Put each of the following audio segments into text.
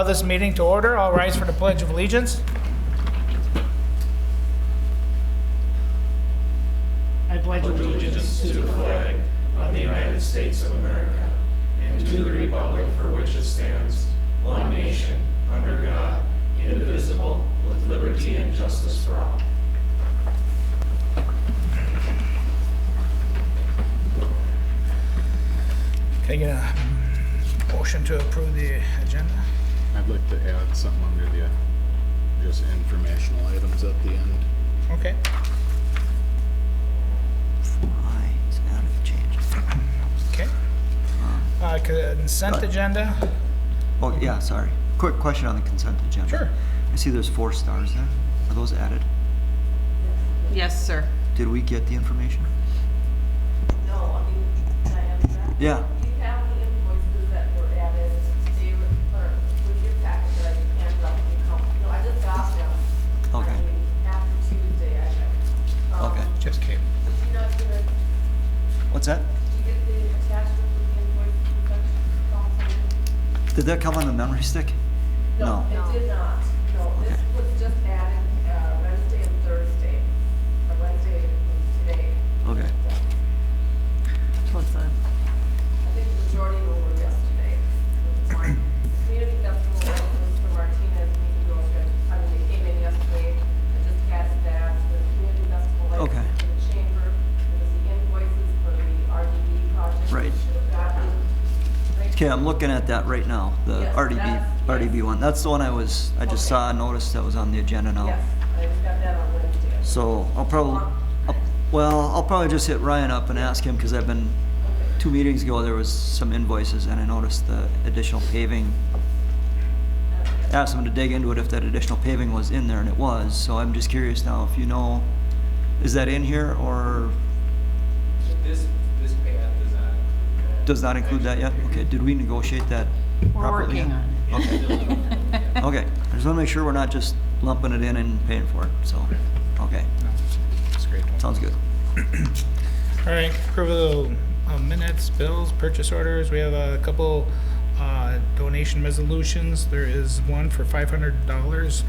Call this meeting to order. All rise for the Pledge of Allegiance. I pledge Allegiance to the flag of the United States of America and to the republic for which it stands, one nation, under God, indivisible, with liberty and justice for all. Can I get a motion to approve the agenda? I'd like to add something under the, just informational items at the end. Okay. Why is added change? Okay. Consent agenda? Oh, yeah, sorry. Quick question on the consent agenda. Sure. I see there's 4 stars there. Are those added? Yes, sir. Did we get the information? No, I mean, can I answer that? Yeah. You have the invoices that were added, they were, or with your packet that I handed out to the company. No, I just got them. Okay. I mean, after Tuesday, I checked. Okay. Just came. But you're not gonna, What's that? you get the attachment with the invoice, council? Did that come on the memory stick? No, it did not. No, this Okay. was just added, Wednesday and Thursday, or Wednesday and today. Okay. What's that? I think the majority of them were yesterday. It was one. Community festival was for Martinez, Meeting Girls, I mean, they came in yesterday, I just added that, the community festival Okay. license for the chamber, there was the invoices for the RDB project. Right. Should have gotten. Okay, I'm looking at that right now, the Yes, RDB one. That's the one I just saw and noticed that was on the agenda now. Yes, I just got that on Wednesday. So I'll probably just hit Ryan up and ask him, because I've been, 2 meetings ago, there was some invoices and I noticed the additional paving. Asked him to dig into it if that additional paving was in there, and it was, so I'm just curious now if you know, is that in here or This path does not include that yet? Okay, did we negotiate that We're properly working yet? on Okay. Okay, I just wanna make sure we're not just lumping it in and paying for it, so, okay, That's great. sounds good. All right, approval of minutes, bills, purchase orders. We have a couple donation resolutions. There is one for $500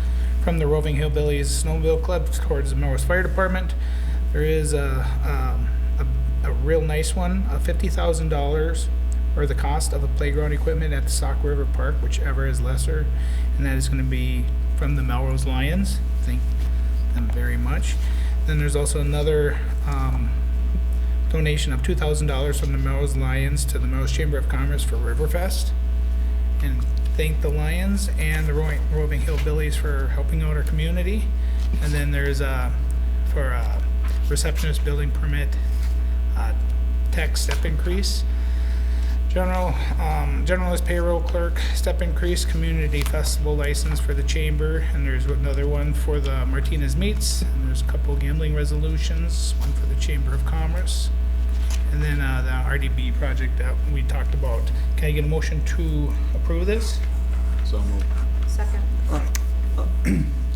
from the Roving Hillbillies Snowmobile Club towards the Melrose Fire Department. There is a real nice one, $50,000 or the cost of the playground equipment at the Sauk River Park, whichever is lesser, and that is going to be from the Melrose Lions. Thank them very much. Then there's also another donation of $2,000 from the Melrose Lions to the Melrose Chamber of Commerce for Riverfest. And thank the Lions and the Roving Hillbillies for helping out our community. And then there's for a receptionist building permit, tax step increase. Generalist payroll clerk step increase, community festival license for the chamber, and there's another one for the Martinez Meats, and there's a couple gambling resolutions, one for the Chamber of Commerce, and then the RDB project that we talked about. Can I get a motion to approve this? So moved. Second.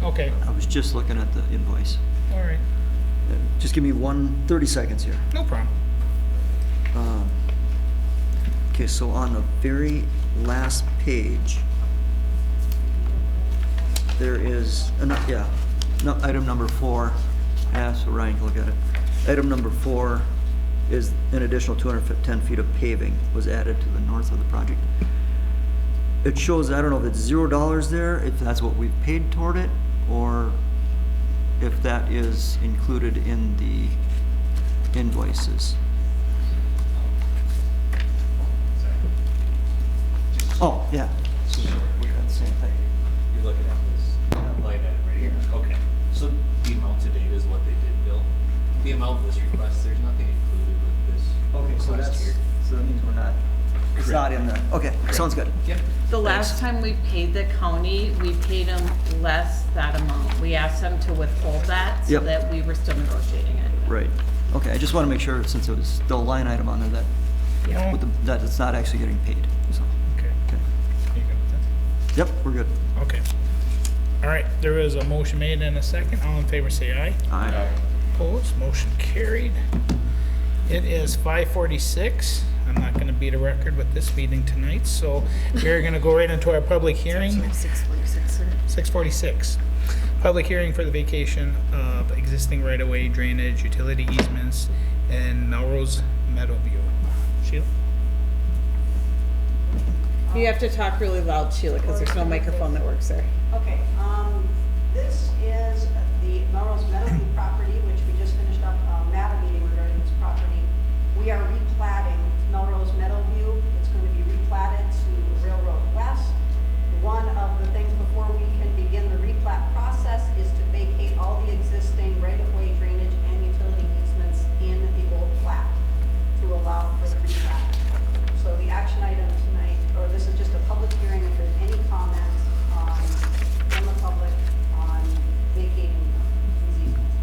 Okay, I was just looking at the invoice. all right, Just give me 30 seconds here. no problem. Okay, so on the very last page, there is, item number 4. Yeah, so Ryan can look at it. Item number 4 is an additional 210 feet of paving was added to the north of the project. It shows, I don't know if it's $0 there, if that's what we've paid toward it, or if that is included in the invoices. Oh, yeah. We got the same thing. You're looking at this line item right here. Okay. So the amount to date is what they did bill. The amount of this request, there's nothing included with this request here. so that means we're not, it's not in the, okay, sounds good. Yep. The last time we paid the county, we paid them less that amount. We asked them to withhold that so Yep. that we were still negotiating it. Right, okay, I just wanna make sure, since it was still a line item on there, Yeah. that it's not actually getting paid, so, Okay, okay. you good with that? Yep, we're good. Okay. All right, there is a motion made and a second. All in favor say aye. Aye. Opposed, motion carried. It is 5:46. I'm not gonna beat a record with this meeting tonight, so we're gonna go right into our public hearing. 6:46, sir. 6:46. Public hearing for the vacation of existing right-of-way drainage, utility easements, and Melrose Meadowview. Sheila? You have to talk really loud, Sheila, because there's no microphone that works there. Okay, this is the Melrose Meadowview property, which we just finished up a MATA meeting regarding this property. We are replatting Melrose Meadowview. It's going to be replatted to Railroad West. One of the things before we can begin the replat process is to vacate all the existing right-of-way drainage and utility easements in the old plat to allow for the replat. So the action item tonight, or this is just a public hearing, if there's any comments from the public on vacating these easements.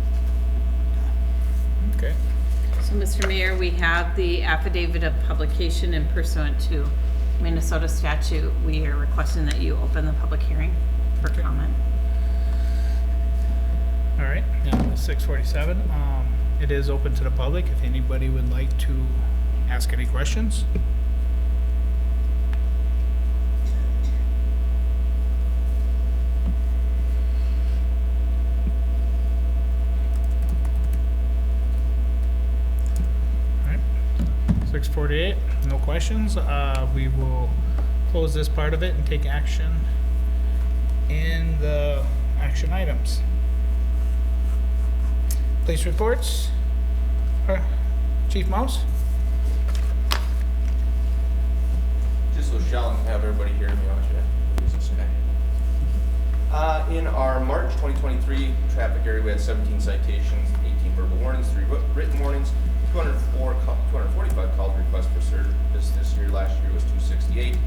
Okay. So, Mr. Mayor, we have the affidavit of publication and pursuant to Minnesota statute. We are requesting that you open the public hearing for comment. All right, now 6:47. It is open to the public if anybody would like to ask any questions. All right, 6:48. No questions. We will close this part of it and take action in the action items. Police reports. Chief Mouse? Just so Shell and have everybody hear me, I want you to use this guy. In our March 2023 traffic area, we had 17 citations, 18 verbal warnings, 3 written warnings, 245 called requests for service this year. Last year was 268.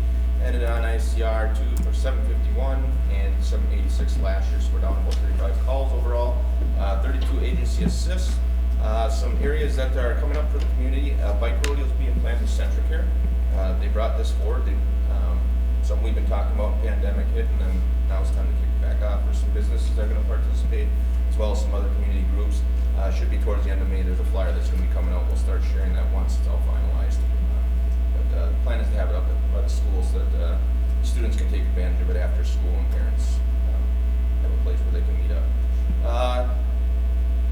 Ended on ICR 751 and 786 last year, so we're down about 35 calls overall. 32 agency assists. Some areas that are coming up for the community, bike rodeos being planned in Centric here. They brought this forward. Something we've been talking about, pandemic hit, and then now it's time to kick it back off for some businesses that are going to participate, as well as some other community groups. Should be towards the end of May. There's a flyer that's going to be coming out. We'll start sharing that once it's all finalized. But the plan is to have it up by the schools so that students can take advantage of it after school and parents have a place where they can meet up.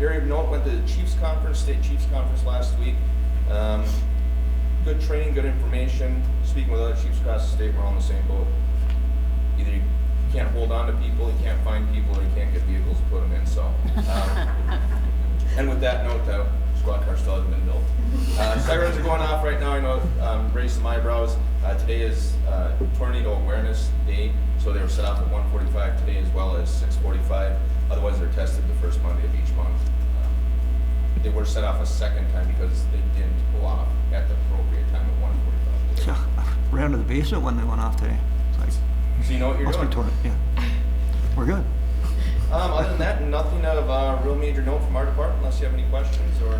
Area of note, went to the Chiefs Conference, State Chiefs Conference last week. Good training, good information. Speaking with other chiefs across the state, we're all in the same boat. Either you can't hold on to people, you can't find people, or you can't get vehicles to put them in. So, and with that note, squad car still hasn't been built. Sirens are going off right now. I know, raise some eyebrows. Today is Tornado Awareness Day, so they were set off at 1:45 today as well as 6:45. Otherwise, they're tested the first Monday of each month. They were set off a second time because they didn't go off at the appropriate time at 1:45 today. Ran to the basement when they went off today. It's like, So you know what you're must be doing. yeah. We're good. Other than that, nothing of real major note from our department, unless you have any questions or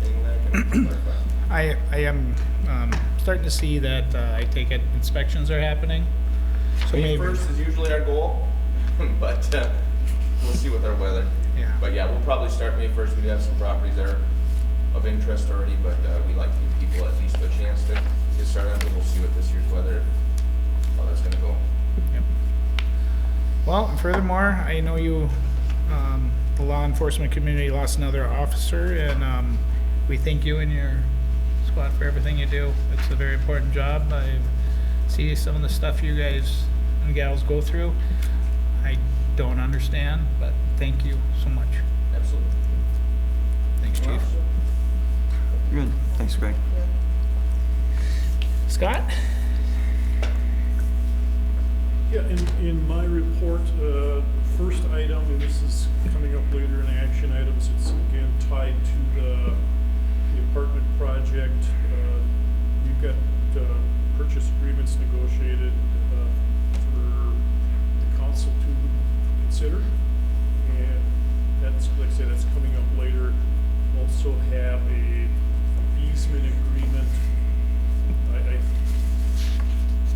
anything that I can clarify. I am starting to see that I take it inspections are happening. So May maybe 1st is usually our goal, but we'll see with our weather. Yeah. But yeah, we'll probably start May 1st. We do have some properties that are of interest already, but we like to give people at least a chance to get started on it. We'll see what this year's weather, how that's gonna go. Yep. Well, and furthermore, I know you, the law enforcement community lost another officer, and we thank you and your squad for everything you do. It's a very important job. I see some of the stuff you guys and gals go through. I don't understand, but thank you so much. Absolutely. Thanks, Chief. Good. Thanks, Greg. Scott? Yeah, in my report, first item, and this is coming up later in action items, it's again tied to the apartment project. We've got purchase agreements negotiated for the council to consider. And that's, like I said, that's coming up later. Also have a easement agreement. I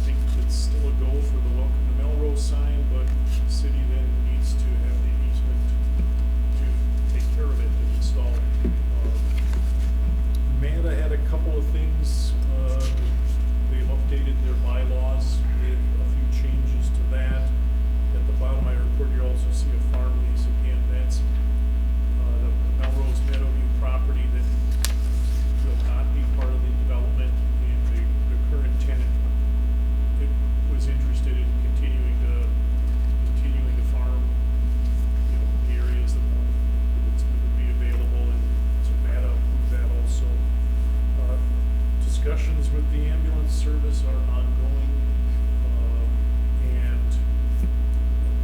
think it's still a go for the welcome to Melrose sign, but the city then needs to have the easement to take care of it and install it. MATA had a couple couple of things. They've updated their bylaws with a few changes to that. At the bottom of my report, you also see a farm lease. Again, that's the Melrose Meadowview property that will not be part of the development, and the current tenant was interested in continuing to farm, the areas that would be available, and so Matt approved that also. Discussions with the ambulance service are ongoing, and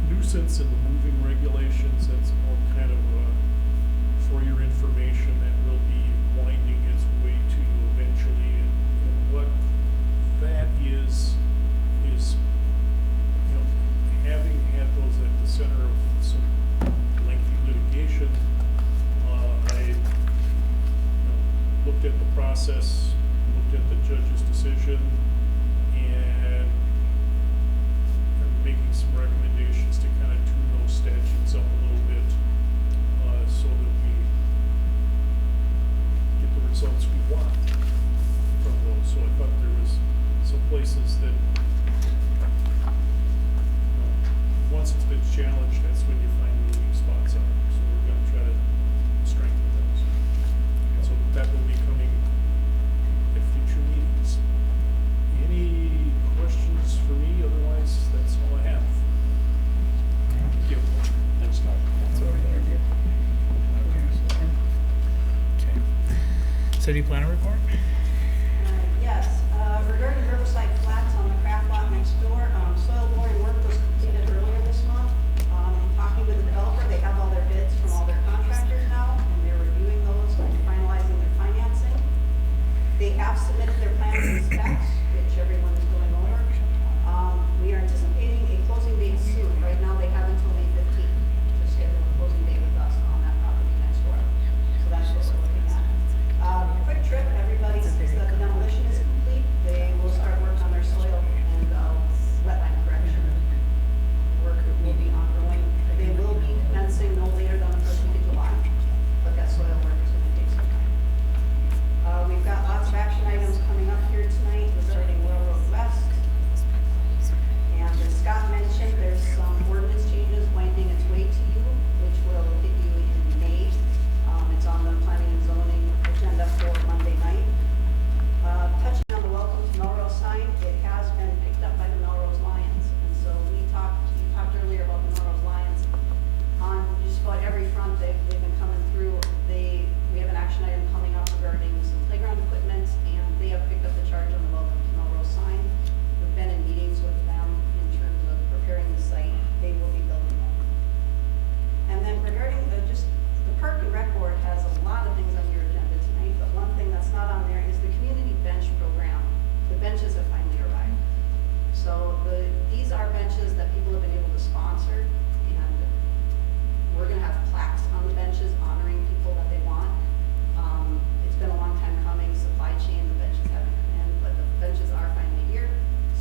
nuisance and the moving regulations, that's more kind of for your information, that will be winding its way to eventually, and what that is, having had those at the center of some lengthy litigation, I looked at the process, looked at the judge's decision, and I'm making some recommendations to kind of tune those statutes up a little bit, so that we get the results we want from those. So I thought there was some places that, once it's been challenged, that's when you find the weak spots are. So we're gonna try to strengthen those. So that will be coming at future meetings. Any questions for me? Otherwise, that's all I have. Thank you. Thanks, Doc. That's over there, dude. Okay. City planner report? Yes, regarding Riverside Flats on the craft lot next door, soil boring work was completed earlier this month. Talking with the developer, they have all their bids from all their contractors now, and they're reviewing those and finalizing their financing. They have submitted their plans and specs, which everyone is going over. We are anticipating a closing date soon. Right now, they have until May 15th to schedule a closing date with us on that property next door. So that's what we're looking at. Quick trip, everybody sees that the demolition is complete. They will start work on their soil and wetland correction. Work will be ongoing. They will be commencing no later than the first week of July, but that soil work is going to take some time. We've got lots of action items coming up here tonight regarding Railroad West. And as Scott mentioned, there's some ordinance changes winding its way to you, which will hit you in May. It's on the planning and zoning agenda for Monday night. Touching on the Welcome to Melrose sign, it has been picked up by the Melrose Lions. And so you talked earlier about the Melrose Lions. On just about every front they've been coming through. We have an action item coming up regarding some playground equipment, and they have picked up the charge on the Welcome to Melrose sign. We've been in meetings with them in terms of preparing the site. They will be building them. And then regarding just the Park and Rec Board has a lot of things on your agenda tonight, but one thing that's not on there is the community bench program. The benches have finally arrived. So these are benches that people have been able to sponsor, and we're gonna have plaques on the benches honoring people that they want. It's been a long time coming, supply chain, the benches haven't come in, but the benches are finally here.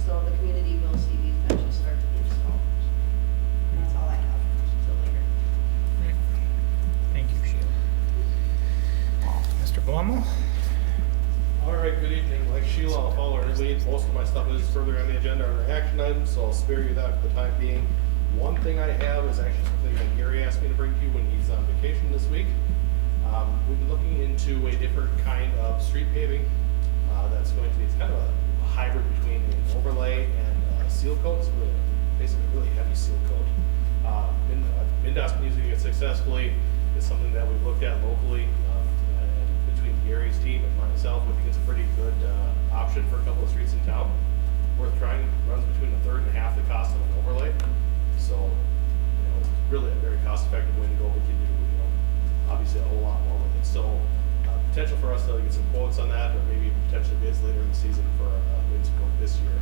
So the community will see these benches start to be installed. And that's all I have until later. Great. Thank you, Sheila. Mr. Blumel? All right, good evening. Like Sheila, I'll follow her lead. Most of my stuff is further on the agenda on our action items, so I'll spare you that for the time being. One thing I have is actually something that Gary asked me to bring to you when he's on vacation this week. We've been looking into a different kind of street paving that's going to be, it's kind of a hybrid between an overlay and seal coat. It's really, basically really heavy seal coat. MnDOT's been using it successfully. It's something that we've looked at locally, and between Gary's team and myself, we think it's a pretty good option for a couple of streets in town. Worth trying. Runs between a third and half the cost of an overlay. So, it's really a very cost-effective way to go. We can do, obviously a whole lot more with it. So, potential for us to get some quotes on that, or maybe potentially bids later in the season for bids for this year.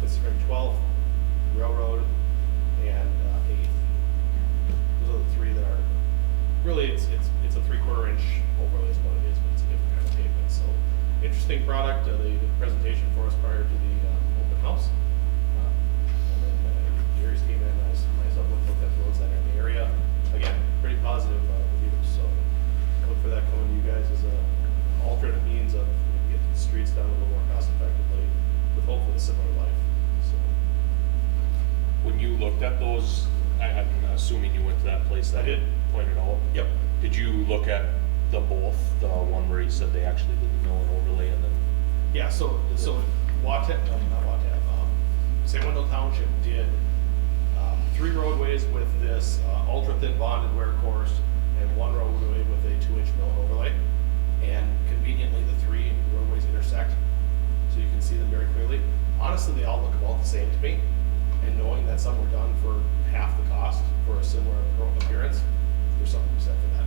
Considering 12th, Railroad, and 8th. Those are the three that are really it's a 3/4 inch overlay is what it is, but it's a different kind of pavement. So, interesting product. They did a presentation for us prior to the open house. And then Gary's team and myself looked at roads that are in the area. Again, pretty positive reviews. So look for that coming to you guys as a alternate means of getting a similar life, so. When you looked at those, I'm assuming you went to that place that I did. pointed out. Yep. Did you look at the both, the one where he said they actually did the mill and overlay and then? Yeah, so San Wendell Township did 3 roadways with this ultra-thin bonded wear course and 1 roadway with a 2-inch mill and overlay. And conveniently, the 3 roadways intersect, so you can see them very clearly. Honestly, they all look about the same to me. And knowing that some were done for half the cost for a similar appearance, there's something to be said for that.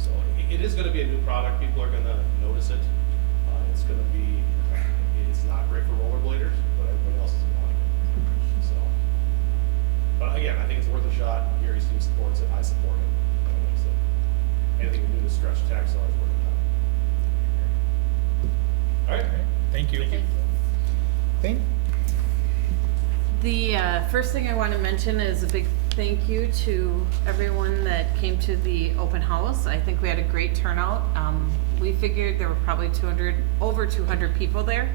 So it is gonna be a new product, people are gonna notice it. It's gonna be, it's not great for rollerbladers, but everybody else is gonna like it, so. But again, I think it's worth a shot, Gary's team supports it, I support it. So anything we do to stretch tax dollars worth a ton. All right. Thank you. Thing? The first thing I want to mention is a big thank you to everyone that came to the open house. I think we had a great turnout. We figured there were probably over 200 people there.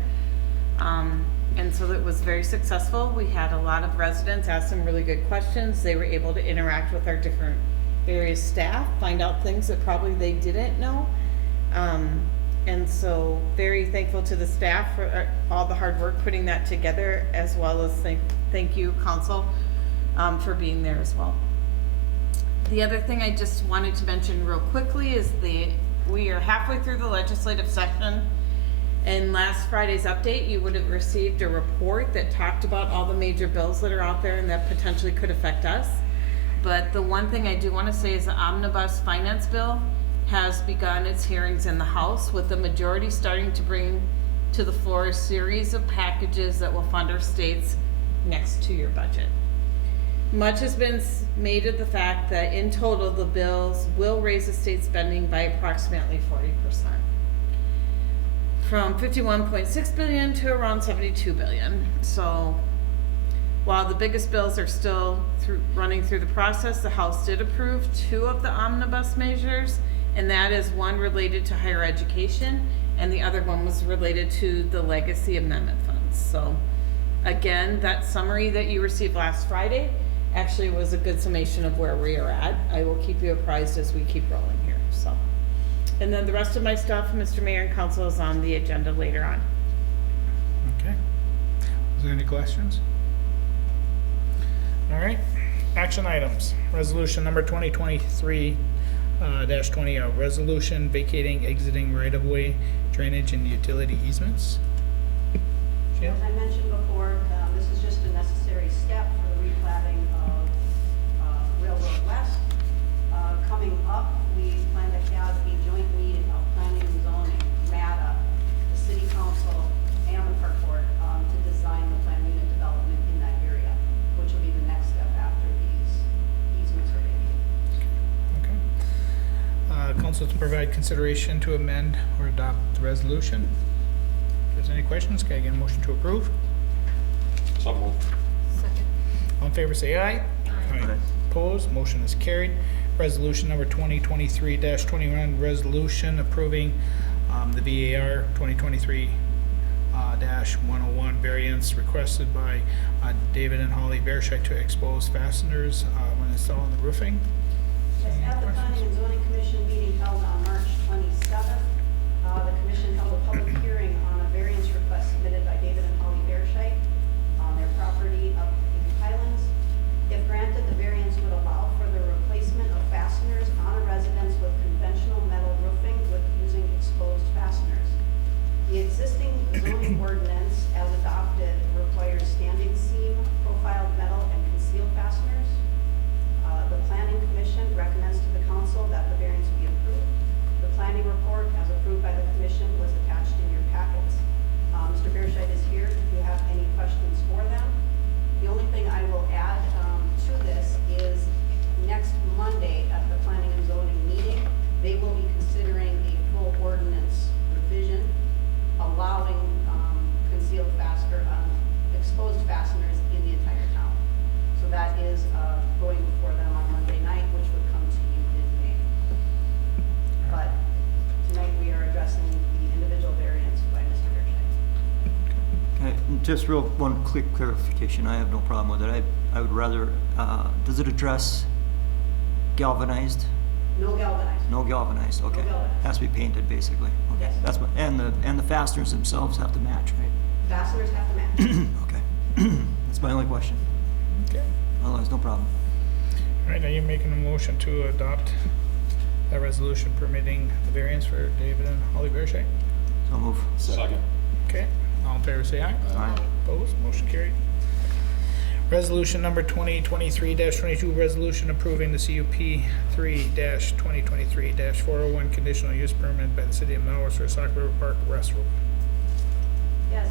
And so it was very successful. We had a lot of residents ask some really good questions. They were able to interact with our different various staff, find out things that probably they didn't know. And so very thankful to the staff for all the hard work putting that together, as well as thank you, council, for being there as well. The other thing I just wanted to mention real quickly is we are halfway through the legislative session. In last Friday's update, you would have received a report that talked about all the major bills that are out there and that potentially could affect us. But the one thing I do want to say is the omnibus finance bill has begun its hearings in the House, with the majority starting to bring to the floor a series of packages that will fund our state's next 2-year budget. Much has been made of the fact that in total, the bills will raise the state spending by approximately 40%. From 51.6 billion to around 72 billion. So while the biggest bills are still running through the process, the House did approve 2 of the omnibus measures, and that is one related to higher education, and the other one was related to the legacy amendment funds. So again, that summary that you received last Friday actually was a good summation of where we are at. I will keep you apprised as we keep rolling here, so. And then the rest of my stuff, Mr. Mayor and Council, is on the agenda later on. Okay. Is there any questions? All right. Action items. Resolution number 2023-20, resolution vacating exiting right-of-way drainage and utility easements. As I mentioned before, this is just a necessary step for the replatting of Railroad West. Coming up, we plan to have a joint meeting of planning and zoning, MATA, the city council, and the park board to design the planned unit development in that area, which will be the next step after these easements are vacated. Okay. Council to provide consideration to amend or adopt the resolution. If there's any questions, can I get a motion to approve? So moved. Second. All in favor, say aye. Aye. Opposed, motion is carried. Resolution number 2023-21, resolution approving the VAR 2023-101 variance requested by David and Holly Bearshite to expose fasteners when installing the roofing. Yes, at the Planning and Zoning Commission meeting held on March 27th, the commission held a public hearing on a variance request submitted by David and Holly Bearshite on their property up in Highlands. If granted, the variance would allow for the replacement of fasteners on a residence with conventional metal roofing with using exposed fasteners. The existing zoning ordinance, as adopted, requires standing seam, profiled metal, and concealed fasteners. The Planning Commission recommends to the council that the variance be approved. The planning report, as approved by the commission, was attached in your packets. Mr. Bearshite is here if you have any questions for them. The only thing I will add to this is next Monday at the Planning and Zoning meeting, they will be considering a full ordinance revision allowing concealed exposed fasteners in the entire town. So that is going before them on Monday night, which would come to you in May. But tonight we are addressing the Just real, one quick clarification, I have no problem with it. I would rather, does it address galvanized? No galvanized. No galvanized, okay. galvanized. Has to be painted, basically. Okay. Yes. That's what, and the fasteners themselves have to match, right? Fasteners have to match. Okay. That's my only question. Okay. Otherwise, no problem. All right, are you making a motion to adopt that resolution permitting the variance for David and Holly Bearshake? So move. Second. Okay, all in favor say aye. Aye. Opposed, motion carried. Resolution number 2023-22, resolution approving the CUP 3-2023-401 conditional use permit by the city of Melrose for Sauk River Park restroom. Yes,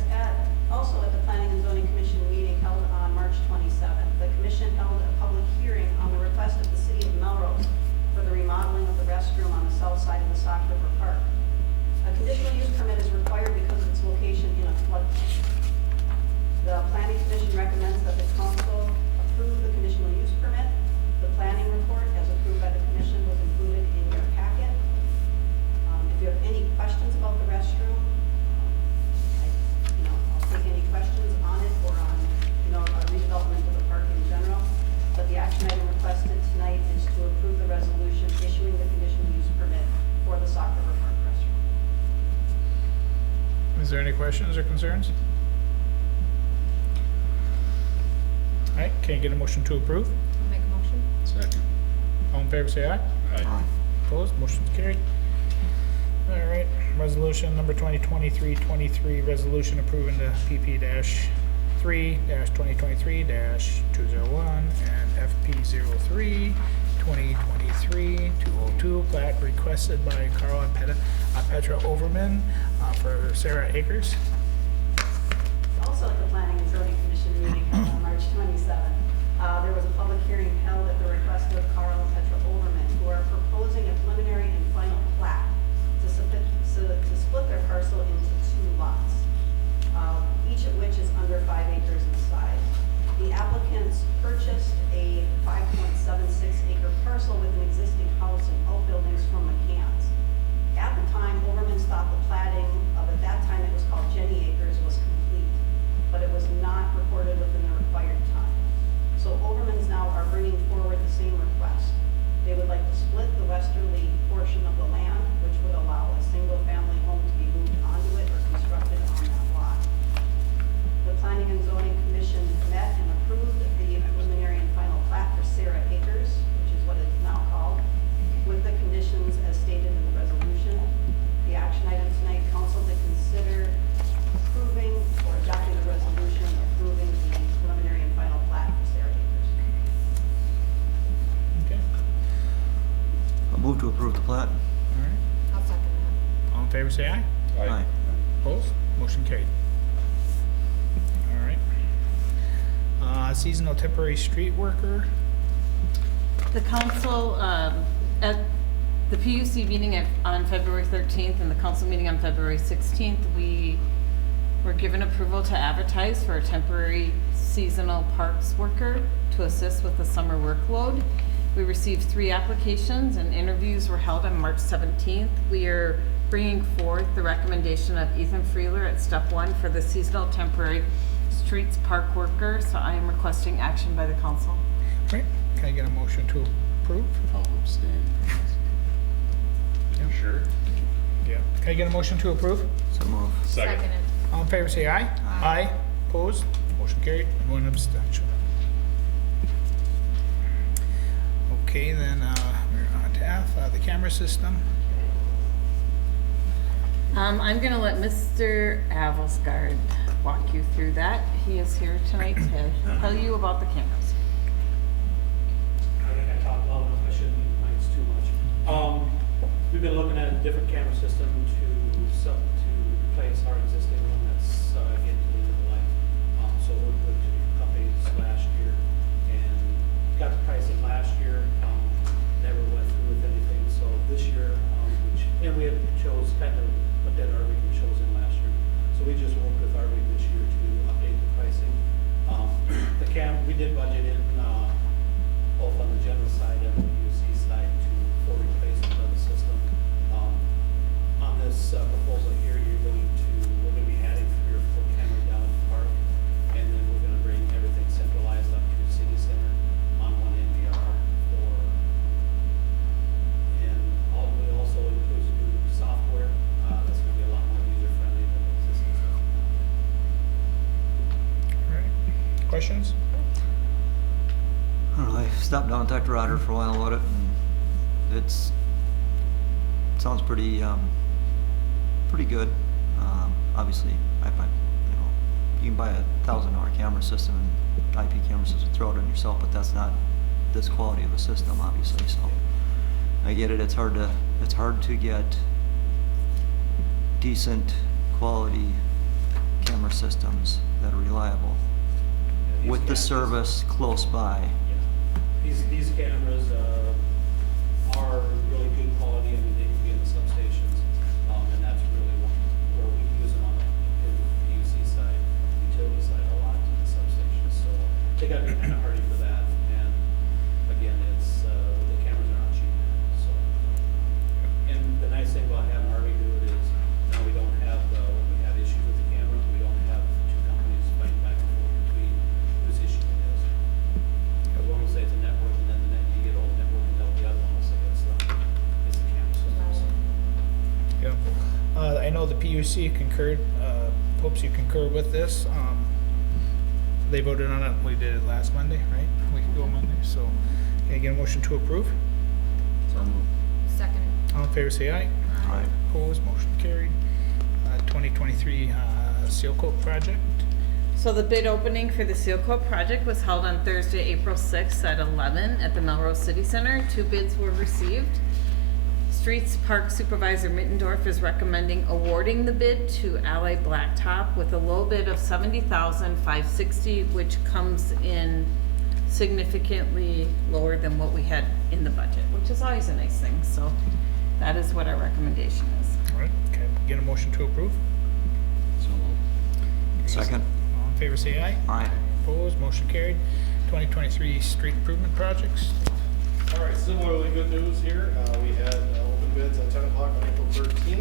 also at the Planning and Zoning Commission meeting held on March 27th, the commission held a public hearing on the request of the city of Melrose for the remodeling of the restroom on the south side of the Sauk River Park. A conditional use permit is required because of its location in a floodplain. The Planning Commission recommends that the council approve the conditional use permit. The planning report, as approved by the commission, was included in your packet. If you have any questions about the restroom, I'll take any questions on it or on, redevelopment of the park in general. But the action item requested tonight is to approve the resolution issuing the conditional use permit for the Sauk River Park restroom. Is there any questions or concerns? All right, can you get a motion to approve? I'll make a motion. Second. All in favor say aye. Aye. Opposed, motion's carried. All right, resolution number 2023-23, resolution approving the PP-3-2023-201 and FP-03 2023-202 plat requested by Carl and Petra Overman for Sarah Acres. Also at the Planning and Zoning Commission meeting held on March 27th, there was a public hearing held at the request of Carl and Petra Overman, who are proposing a preliminary and final plat to split their parcel into 2 lots, each of which is under 5 acres in size. The applicants purchased a 5.76 acre parcel with an existing house and outbuildings from McCann's. At the time, Overmans thought the platting of, at that time it was called Jenny Acres, was complete, but it was not recorded within the required time. So Overmans now are bringing forward the same request. They would like to split the westerly portion of the land, which would allow a single-family home to be moved onto it or constructed on that lot. The Planning and Zoning Commission met and approved the preliminary and final plat for Sarah Acres, which is what it's now called, with the conditions as stated in the resolution. The action item tonight, council to consider approving or adopting the resolution approving the preliminary and final plat for Sarah Acres. Okay, I'll move to approve the plat. all right. I'll second that. All in favor say aye. Aye. Opposed, motion carried. All right. Seasonal temporary street worker. The council, at the PUC meeting on February 13th and the council meeting on February 16th, we were given approval to advertise for a temporary seasonal parks worker to assist with the summer workload. We received 3 applications and interviews were held on March 17th. We are bringing forth the recommendation of Ethan Freeler at step 1 for the seasonal temporary streets park worker, so I am requesting action by the council. Right, can I get a motion to approve? I'll abstain. Yeah. Sure. Yeah. Can I get a motion to approve? So move. Second. it. All in favor say aye. Aye. Opposed, motion carried, and 1 abstention. Okay, then, we're on to F, the camera system. I'm gonna let Mr. Avelsgard walk you through that. He is here tonight to tell you about the cameras. I think I talked loud enough, I shouldn't mind too much. We've been looking at a different camera system to replace our existing one that's getting to the end of the life. So we worked with 2 companies last year and got the pricing last year, never went through with anything. So this year, and we had looked at Arvig and chosen last year. So we just worked with Arvig this year to update the pricing. We did budget in, both on the general side and the PUC side for replacement of the system. On this proposal here, we're going to be adding 3 or 4 cameras down at the park. questions? I don't know, I stopped down and talked to Roger for a while about it, and it sounds pretty, pretty good. Obviously, I find, you can buy a $1,000 camera system and IP camera system, throw it on yourself, but that's not this quality of a system, obviously, so. I get it, it's hard to get decent quality camera systems that are reliable These with the cameras- service close by. Yeah. These cameras, are really good quality, I mean, they can be in the substations, and that's really where we use them on the PUC side, utility side a lot in the substations, so they gotta be kinda hardy for that, and again, it's, the cameras are not cheap, so. And the nice thing about having Harvey do it is, now we don't have, when we have issues with the camera, we don't have two companies fighting back and forth between whose issue it is. Because one will say it's a network, and then you get old network, and the other one will say it's the camera system, so. Yeah. I know the PUC concurred, hopes you concur with this. They voted on it, we did it last Monday, right? A week ago Monday, so, can I get a motion to approve? So moved. Second. All in favor, say aye. Aye. Opposed, motion carried. 2023 seal coat project. So the bid opening for the seal coat project was held on Thursday, April 6th at 11 at the Melrose City Center. 2 bids were received. Streets Park Supervisor Mittendorf is recommending awarding the bid to Ally Blacktop with a low bid of $70,560, which comes in significantly lower than what we had in the budget, which is always a nice thing. So that is what our recommendation is. All right, can I get a motion to approve? So moved. Second. All in favor, say aye. Aye. Opposed, motion carried. 2023 street improvement projects. All right, similarly good news here. We had open bids at 10 o'clock on April 13th. We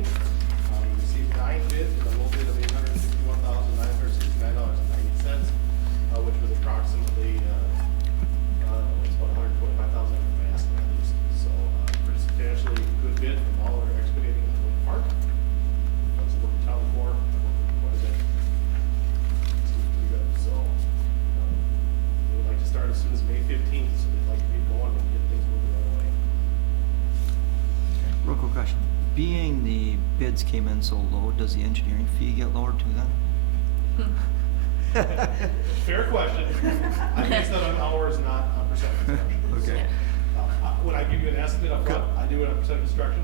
received 9 bids with a low bid of $861,969.90, which was approximately, it's about $125,000 from my estimate at least. So, pretty substantially good bid from all our excavating in the park. That's what we're town for. I've worked with them quite a bit. Seems pretty good. So, we would like to start as soon as May 15th, so they'd like to be going and get things moving right away. Real quick question. Being the bids came in so low, does the engineering fee get lowered too then? Fair question. I base that on hours, not on percent of construction. Okay. When I give you an estimate up front, I do it on percent of construction,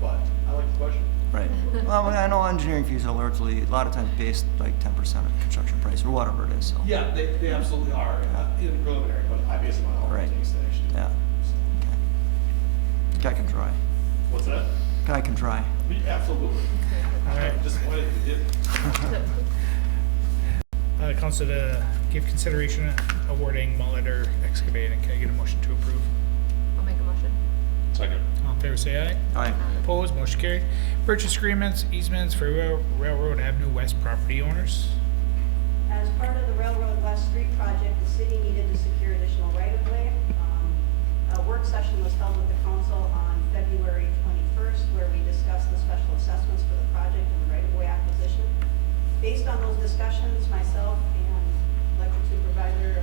but I like the question. Right. Well, I know engineering fees are largely, a lot of times based like 10% of construction price or whatever it is, so. Yeah, they absolutely are, in preliminary, but I base them on all Right. the things that actually. Yeah. Okay. Guy can try. What's that? Guy can try. Absolutely. All right. I'm disappointed you didn't. Council to give consideration awarding Molitor Excavating. Can I get a motion to approve? I'll make a motion. Second. All in favor, say aye. Aye. Opposed, motion carried. Purchase agreements, easements for Railroad Avenue West property owners. As part of the Railroad West Street project, the city needed to secure additional right-of-way. A work session was held with the council on February 21st, where we discussed the special assessments for the project and the right-of-way acquisition. Based on those discussions, myself and electric supervisor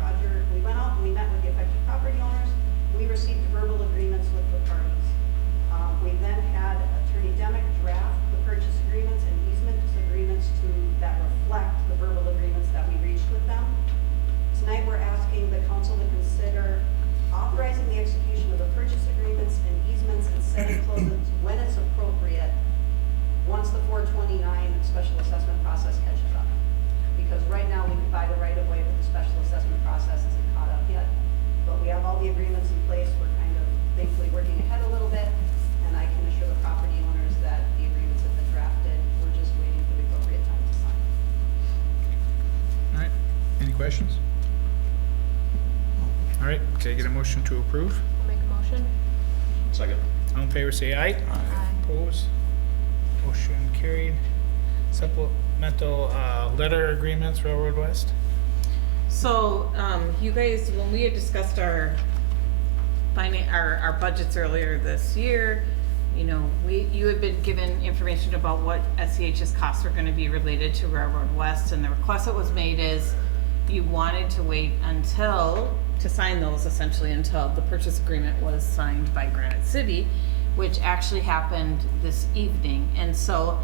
Roger, we went out and we met with the affected property owners. We received verbal agreements with the parties. We then had Attorney Demick draft the purchase agreements and easement agreements that reflect the verbal agreements that we reached with them. Tonight, we're asking the council to consider authorizing the execution of the purchase agreements and easements and setting closings when it's appropriate, once the 429 special assessment process catches up. Because right now, we can buy the right of way, but the special assessment process isn't caught up yet. But we have all the agreements in place. We're kind of thankfully working ahead a little bit. And I can assure the property owners that the agreements have been drafted. We're just waiting for the appropriate time to sign. All right, any questions? All right, can I get a motion to approve? I'll make a motion. Second. All in favor, say aye. Opposed? Motion carried. Supplemental letter agreements, Railroad West. So, you guys, when we had discussed our budgets earlier this year, you had been given information about what SCH's costs were gonna be related to Railroad West, and the request that was made is, you wanted to wait to sign those essentially until the purchase agreement was signed by Granite City, which actually happened this evening. And so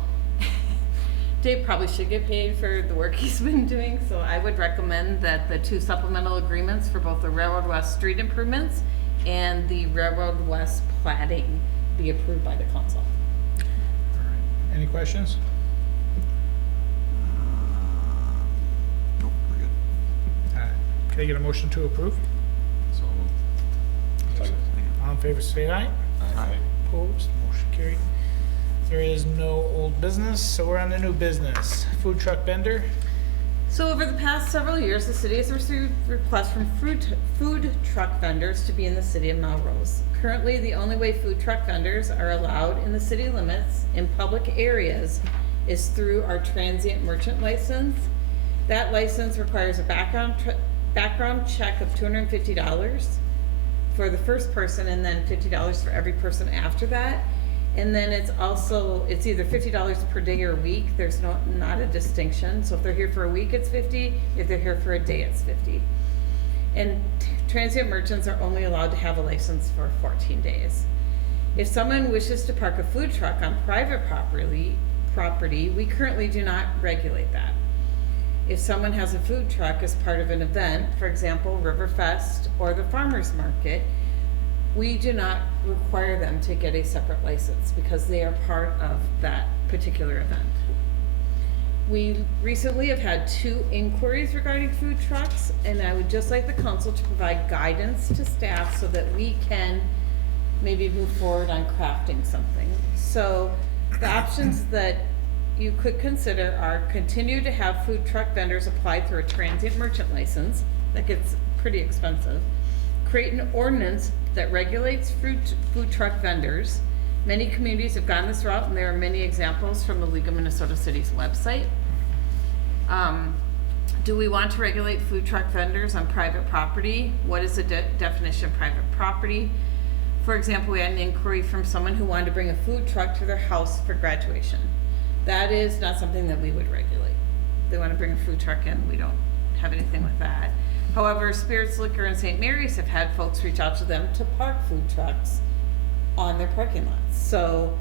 Dave probably should get paid for the work he's been doing, so I would recommend that the 2 supplemental agreements for both the Railroad West street improvements and the Railroad West plating be approved by the council. All right. Any questions? Nope, we're good. All right. Can I get a motion to approve? So moved. All in favor, say aye. Aye. Opposed, motion carried. There is no old business, so we're on to new business. Food truck vendor. So over the past several years, the city has received requests from food truck vendors to be in the city of Melrose. Currently, the only way food truck vendors are allowed in the city limits in public areas is through our transient merchant license. That license requires a background check of $250 for the first person, and then $50 for every person after that. And then it's either $50 per day or week. There's not a distinction. So if they're here for a week, it's $50. If they're here for a day, it's $50. And transient merchants are only allowed to have a license for 14 days. If someone wishes to park a food truck on private property, we currently do not regulate that. If someone has a food truck as part of an event, for example, Riverfest or the Farmers Market, we do not require them to get a separate license because they are part of that particular event. We recently have had 2 inquiries regarding food trucks, and I would just like the council to provide guidance to staff so that we can maybe move forward on crafting something. So the options that you could consider are continue to have food truck vendors apply through a transient merchant license. That gets pretty expensive. Create an ordinance that regulates food truck vendors. Many communities have gone this route, and there are many examples from the League of Minnesota Cities website. Do we want to regulate food truck vendors on private property? What is the definition of private property? For example, we had an inquiry from someone who wanted to bring a food truck to their house for graduation. That is not something that we would regulate. They want to bring a food truck in, we don't have anything with that. However, Spirits Liquor and St. Mary's have had folks reach out to them to park food trucks on their parking lots. So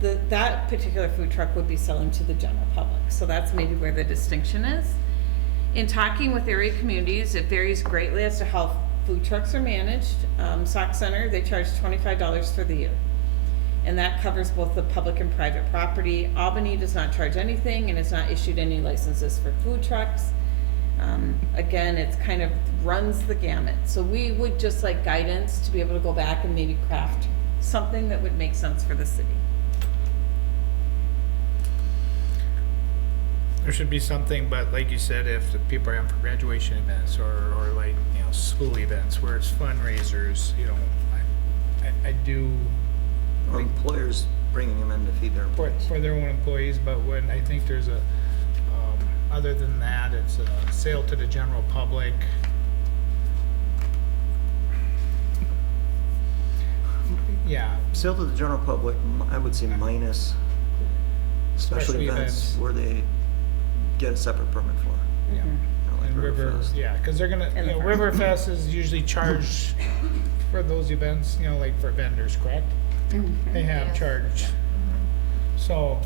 that particular food truck would be selling to the general public. So that's maybe where the distinction is. In talking with area communities, it varies greatly as to how food trucks are managed. Sauk Center, they charge $25 for the year. And that covers both the public and private property. Albany does not charge anything and has not issued any licenses for food trucks. Again, it's kind of runs the gamut. So we would just like guidance to be able to go back and maybe craft something that would make sense for the city. There should be something, but like you said, if the people are having for graduation events or like, school events where it's fundraisers, I do. Or employers bringing them in to feed their employees. For their own employees, but when I think there's other than that, it's a sale to the general public. Yeah. Sale to the general public, I would say minus special events where they get a separate permit for. Yeah. Like And Riverfest. yeah, because they're gonna, And the Riverfest is usually charged for those events, like for vendors, correct? They have charged. So,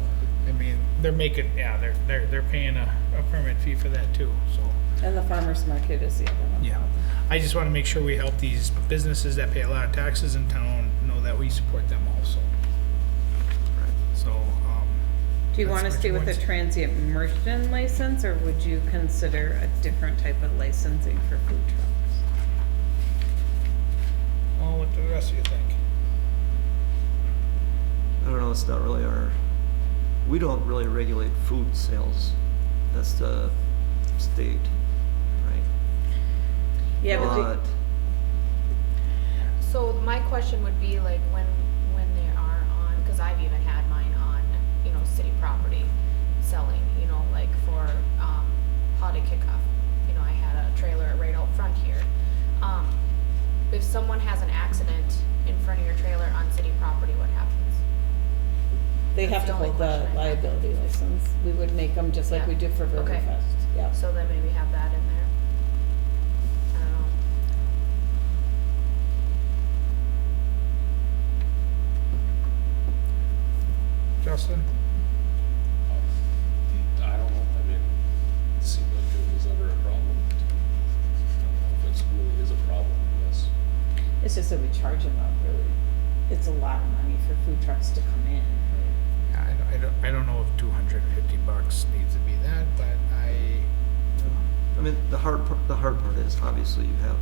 I mean, they're making, they're paying a permit fee for that too, so. And the farmer's market is the other one. Yeah, I just wanna make sure we help these businesses that pay a lot of taxes in town know that we support them also. So, Do you that's want to what stay you with want a to- transient merchant license, or would you consider a different type of licensing for food trucks? Oh, what do the rest of you think? I don't know, it's not really we don't really regulate food sales. That's the state, right? Yeah, but So my question would be like when they are on, because I've even had mine on, city property selling, like for holiday kickoff. I had a trailer right out front here. If someone has an accident in front of your trailer on city property, what happens? They That's have to the only hold the question I have. liability license. We would make them just like Yeah. we do for Okay. Riverfest, yeah. So then maybe have that in there. I don't know. Justin? I don't know, I mean, it seemed like it was never a problem. I don't know if it really is a problem, yes. It's just that we charge them a really, it's a lot of money for food trucks to come in. Yeah, I don't know if $250 needs to be that, but I mean, the hard part is obviously you have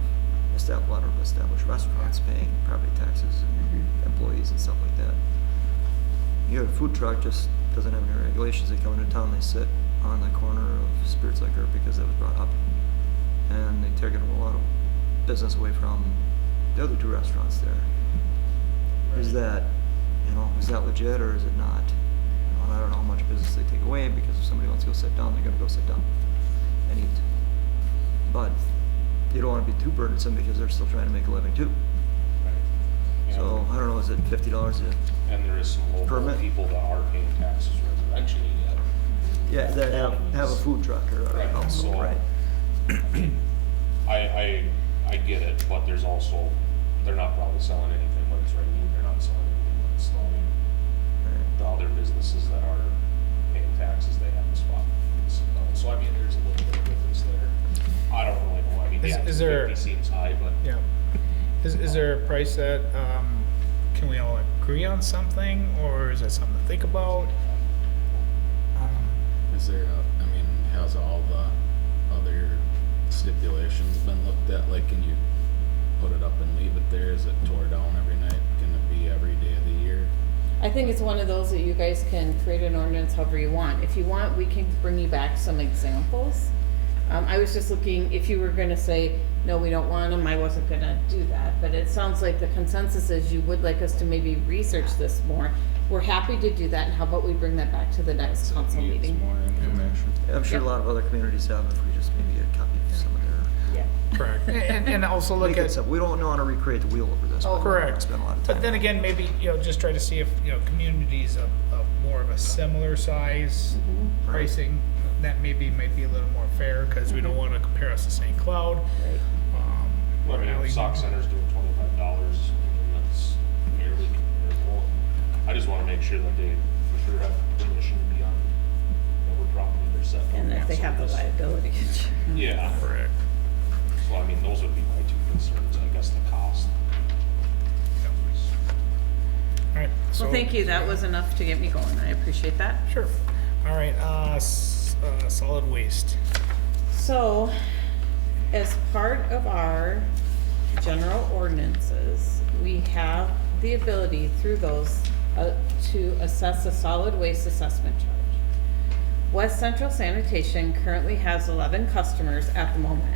a lot of established restaurants paying property taxes and employees and stuff like that. You have a food truck just doesn't have any regulations. They come into town, they sit on the corner of Spirits Liquor because that was brought up, and they take a lot of business away from the other two restaurants there. Is that, is that legit or is it not? And I don't know how much business they take away, because if somebody wants to go sit down, they're gonna go sit down and eat. But you don't wanna be too burdensome because they're still trying to make a living too. Yeah. So, I don't know, is it $50 a, And there is some local Permit? people that are paying taxes residentially yet. yeah, that have a food truck or a Right, house, so- right? I get it, but there's also, they're not probably selling anything when it's raining, they're not selling anything when it's snowing. The other businesses that are paying taxes, they have a spot. So I mean, there's a little bit of difference there. I don't really know, I mean, yeah, Is there- 50 seems high, but. yeah. Is there a price that, can we all agree on something, or is that something to think about? Is there I mean, has all the other stipulations been looked at? Like, can you put it up and leave it there? Is it tore down every night? Can it be every day of the year? I think it's one of those that you guys can create an ordinance however you want. If you want, we can bring you back some examples. I was just looking, if you were gonna say, no, we don't want them, I wasn't gonna do that, but it sounds like the consensus is you would like us to maybe research this more. We're happy to do that, and how about we bring that back to the next council Need meeting? some more information. I'm sure Yep. a lot of other communities have, if we just maybe a copy of some of their. Yeah. Correct. And also look Make it at, simple. We don't know how to recreate the wheel over this. oh, but we're gonna correct. Spend a lot of time. But then again, maybe, just try to see if, communities of more of a similar size pricing, that might be a little more fair, cause we don't wanna compare us to St. Cloud. Right. Well, I mean, if Sock Center's doing $25, and that's fairly comparable. I just wanna make sure that they for sure have permission to be on whatever property they're set. And that they have the liability. Yeah. Correct. So I mean, those would be my two concerns, I guess, the cost. Alright, so. Well, thank you, that was enough to get me going, I appreciate that. Sure. Alright, solid waste. So, as part of our general ordinances, we have the ability through those to assess a solid waste assessment charge. West Central Sanitation currently has 11 customers at the moment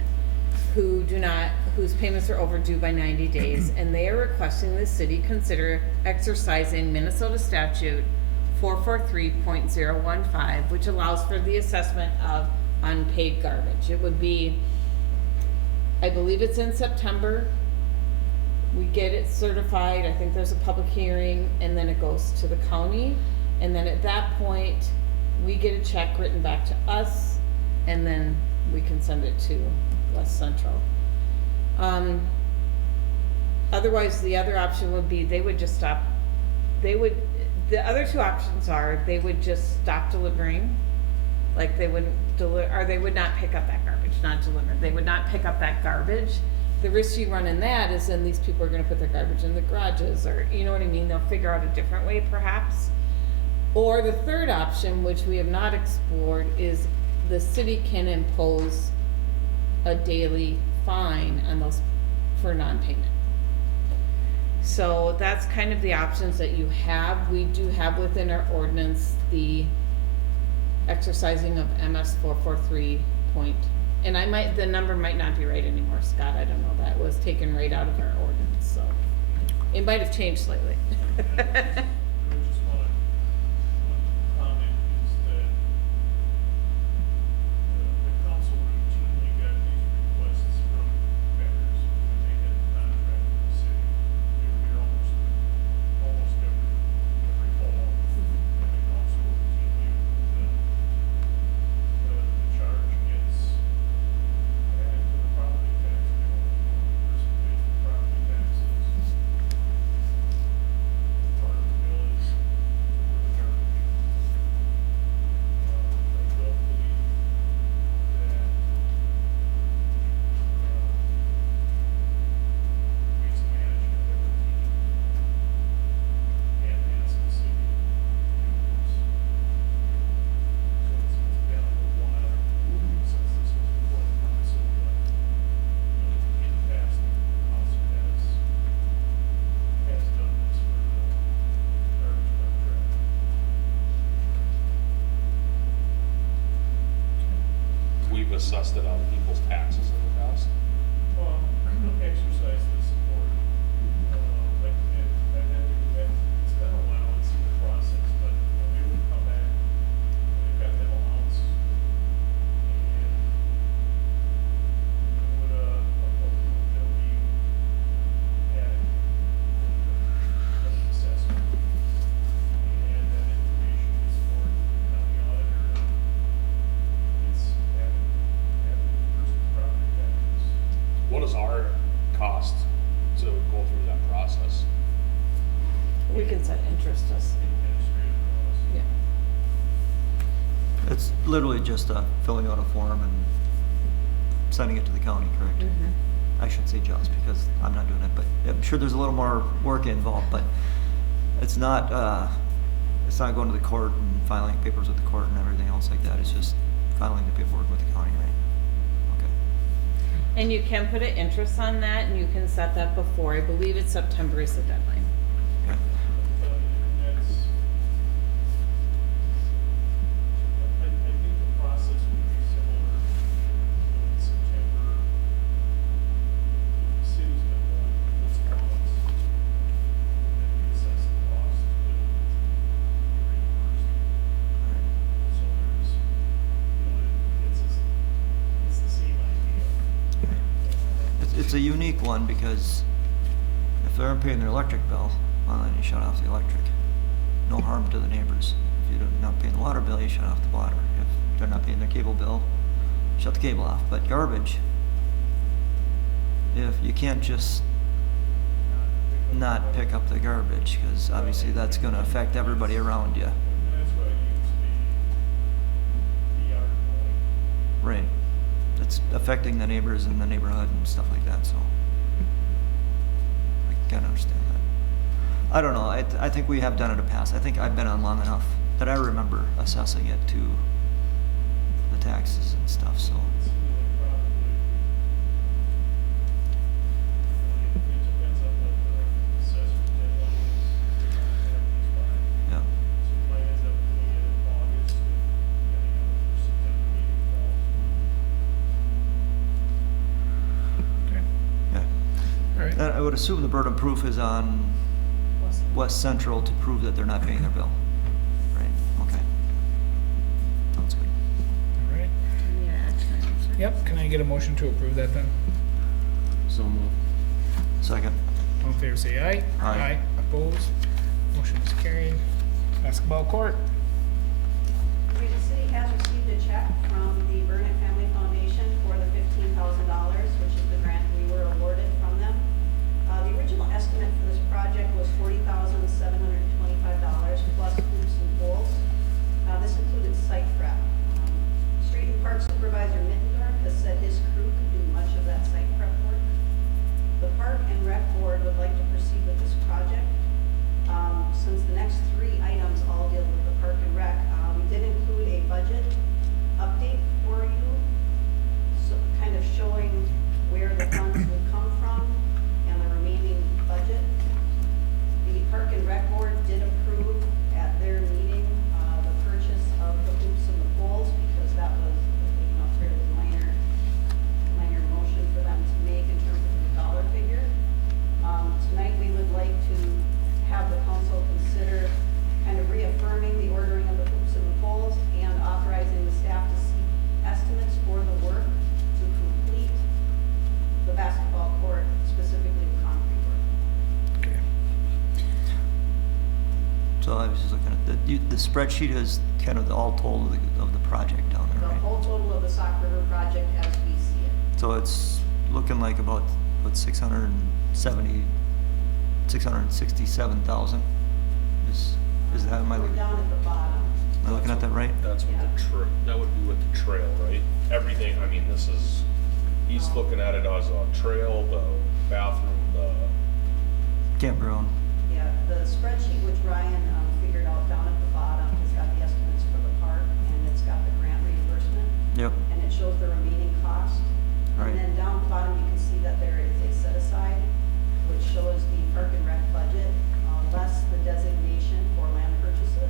whose payments are overdue by 90 days, and they are requesting the city consider exercising Minnesota statute 443.015, which allows for the assessment of unpaid garbage. It would be, I believe it's in September. We get it certified, I think there's a public hearing, and then it goes to the county. And then at that point, we get a check written back to us, and then we can send it to West Central. Otherwise, the other option would be the other two options are, they would just stop delivering. Like they wouldn't or they would not pick up that garbage, not deliver. They would not pick up that garbage. The risk you run in that is then these people are gonna put their garbage in the garages, or, you know what I mean? They'll figure out a different way perhaps. Or the third option, which we have not explored, is the city can impose a daily fine on those for non-payment. So that's kind of the options that you have. We do have within our ordinance the exercising of MS 443 point, and the number might not be right anymore, Scott, I don't know, that was taken right out of our ordinance, so. It might have changed slightly. I just want to comment is that the council routinely got these requests from vendors when they had contract with the city. They were here almost every fall. And assessed it on people's taxes in the past? Exercise the support. Like, it's been a while, it's in the process, but we would come back, we've got them amounts. And would, approve that we add an assessment. And that information is for the county auditor. It's having person's property taxes. What is our cost to go through that process? We can set interest as, Administrative costs. yeah. It's literally just filling out a form and sending it to the county, correct? I should say just, because I'm not doing it, but I'm sure there's a little more work involved, but it's not going to the court and filing papers with the court and everything else like that. It's just filing the paperwork with the county, right? Okay. And you can put an interest on that, and you can set that before, I believe it's September is the deadline. Okay. And that's, I think the process would be similar in September. The city's been going with its bonds, and then we assess the cost to be reimbursed. So there's, it's the same idea. It's a unique one because if they aren't paying their electric bill, well, then you shut off the electric. No harm to the neighbors. If you're not paying the water bill, you shut off the water. If they're not paying their cable bill, shut the cable off. But garbage, if you can't just not pick up the garbage, because obviously that's gonna affect everybody around you. And that's what I use the yard mowing. Right. It's affecting the neighbors in the neighborhood and stuff like that, so. I can understand that. I don't know, I think we have done it in the past. I think I've been on long enough that I remember assessing it to the taxes and stuff, so. It seems like probably, it depends on what the assessment deadline is. Yeah. So we might end up doing it in August, depending on if the September meeting falls. Okay, Yeah. all right. And I would assume the burden of proof is on West Central to prove that they're not paying their bill. Right, okay. Sounds good. All right. Yeah, action items, right? Yep, can I get a motion to approve that then? So moved. Second. All in favor, say aye. Aye. Opposed? Motion is carried. Basketball court. Okay, the city has received a check from the Burnett Family Foundation for the $15,000, which is the grant we were awarded from them. The original estimate for this project was $40,725 plus hoops and poles. This included site prep. Street and Park Supervisor Mittendorf has said his crew could do much of that site prep work. The Park and Rec Board would like to proceed with this project. Since the next three items all deal with the Park and Rec, we did include a budget update for you, so kind of showing where the funds would come from and the remaining budget. The Park and Rec Board did approve at their meeting, the purchase of the hoops and the poles, because that was, fairly minor motion for them to make in terms of the dollar figure. Tonight, we would like to have the council consider kind of reaffirming the ordering of the hoops and the poles and authorizing the staff to seek estimates for the work to complete the basketball court, specifically the concrete work. Okay. So I was just looking at the spreadsheet is kind of the all total of the project down The there, right? whole total of the Sock River project as we see it. So it's looking like about, what, 667,000? Is that, am I We're looking down at the bottom. at that right? That's with the that would be with the trail, right? Everything, I mean, this is, he's looking at it as a trail, the bathroom, the, Campground. Yeah, the spreadsheet which Ryan figured out down at the bottom has got the estimates for the park and it's got the grant reimbursement. Yep. And it shows the remaining cost. Right. And then down at the bottom, you can see that there is a set aside, which shows the park and rec budget, less the designation for land purchases.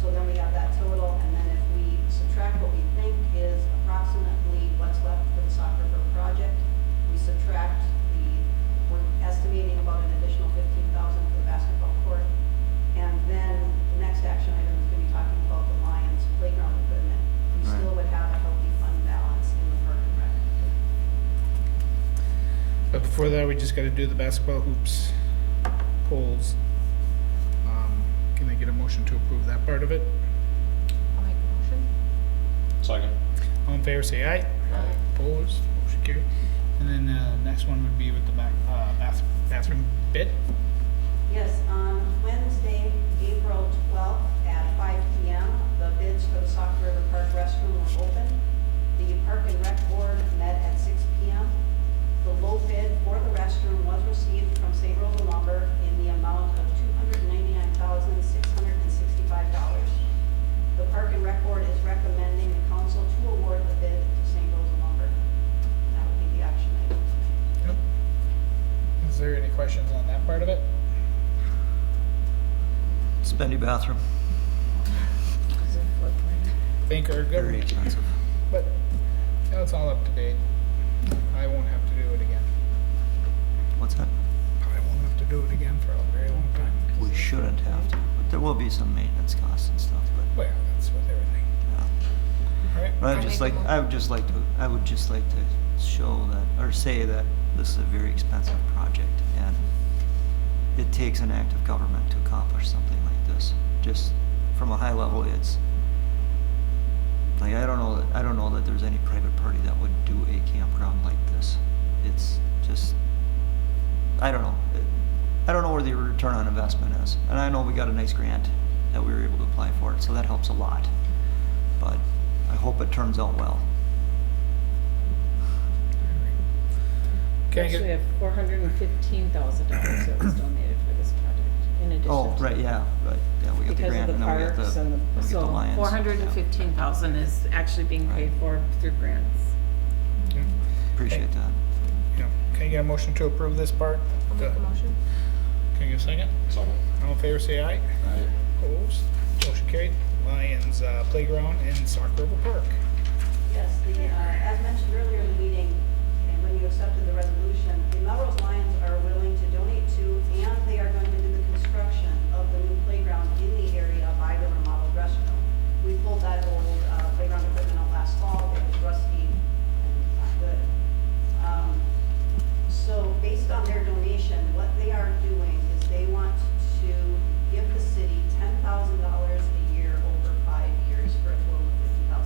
So then we have that total, and then if we subtract what we think is approximately before that, we just gotta do the basketball hoops polls. Can I get a motion to approve that part of it? I'll make a motion. Second. All in favor, say aye. Opposed, motion carried. And then, next one would be with the bathroom bid. Yes, on Wednesday, April 12th at 5 p.m., the bids for the Sauk River Park restroom were open. The Park and Rec Board met at 6 p.m. The low bid for the restroom was received from St. Rosa Lumber in the amount of $299,665. The Park and Rec Board is recommending the council to award the bid to St. Rosa Lumber. That would be the action item. Yep. Is there any questions on that part of it? Spendy bathroom, Think our very government, expensive. but, you know, it's all up to date. I won't have to do it again. What's that? I won't have to do it again for a very long time. We shouldn't have to, but there will be some maintenance costs and stuff, but, Well, that's with everything. yeah. Alright, But I'll make a I would just like to show that, or say that this is a very expensive project, and it takes an act of government to accomplish something like this. Just from a high level, it's, like, I don't know that there's any private party that would do a campground like this. It's just, I don't know. I don't know where the return on investment is. And I know we got a nice grant that we were able to apply for it, so that helps a lot. But I hope it turns out well. can I Actually, we get, have $415,000 that was donated for this project, in addition to. Oh, right, yeah, right, yeah, we got the Because of grant the and then we got parks the, and then we get the so Lions. 415,000 is actually being paid for through grants. yeah, Appreciate that. yeah, can I get a motion to approve this part? I'll make a motion. Can I get a second? Second. All in favor, say aye. Opposed, motion carried. Lions, playground in Sauk River Park. Yes, as mentioned earlier in the meeting, and when you accepted the resolution, the Melrose Lions are willing to donate to, and they are going to do the construction of the new playground in the area by the remodeled restroom. We pulled that old playground equipment out last fall, it was rusty and not good. So based on their donation, what they are doing is they want to give the city $10,000 a year over 5 years for a total of $50,000.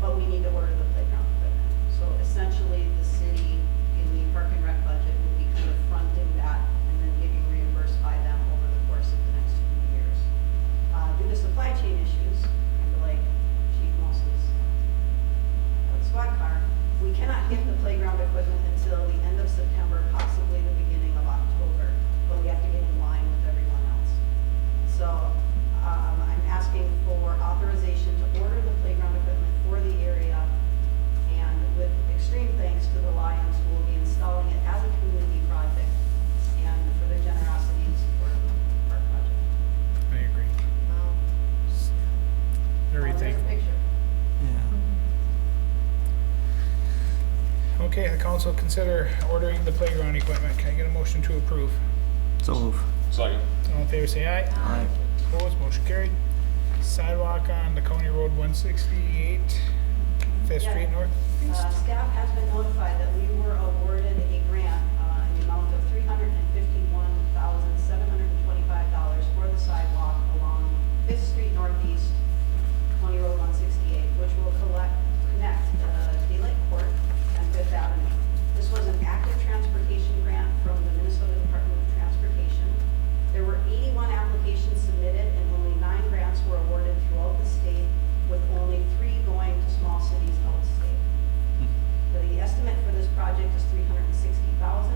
But we need to order the playground equipment. So essentially, the city in the park and rec budget will be kind of fronting that and then getting reimbursed by them over the course of the next few years. Due to supply chain issues, kind of like Chief Moses' squad car, we cannot get the playground equipment until the end of September, possibly the beginning of October, but we have to get in line with everyone else. So, I'm asking for authorization to order the playground equipment for the area, and with extreme thanks to the Lions who will be installing it as a community project, and for their generosity and support of the park project. I agree. Wow. Very There's a thankful. picture. Yeah. Okay, the council consider ordering the playground equipment. Can I get a motion to approve? So move. Second. All in favor, say aye. Aye. Opposed, motion carried. Sidewalk on the County Road 168, Fifth Street North. Staff has been notified that we were awarded a grant in the amount of $351,725 for the sidewalk along Fifth Street Northeast, County Road 168, which will connect Daylight Court and Fifth Avenue. This was an active transportation grant from the Minnesota Department of Transportation. There were 81 applications submitted and only 9 grants were awarded throughout the state, with only 3 going to small cities outstate. The estimate for this project is $360,000.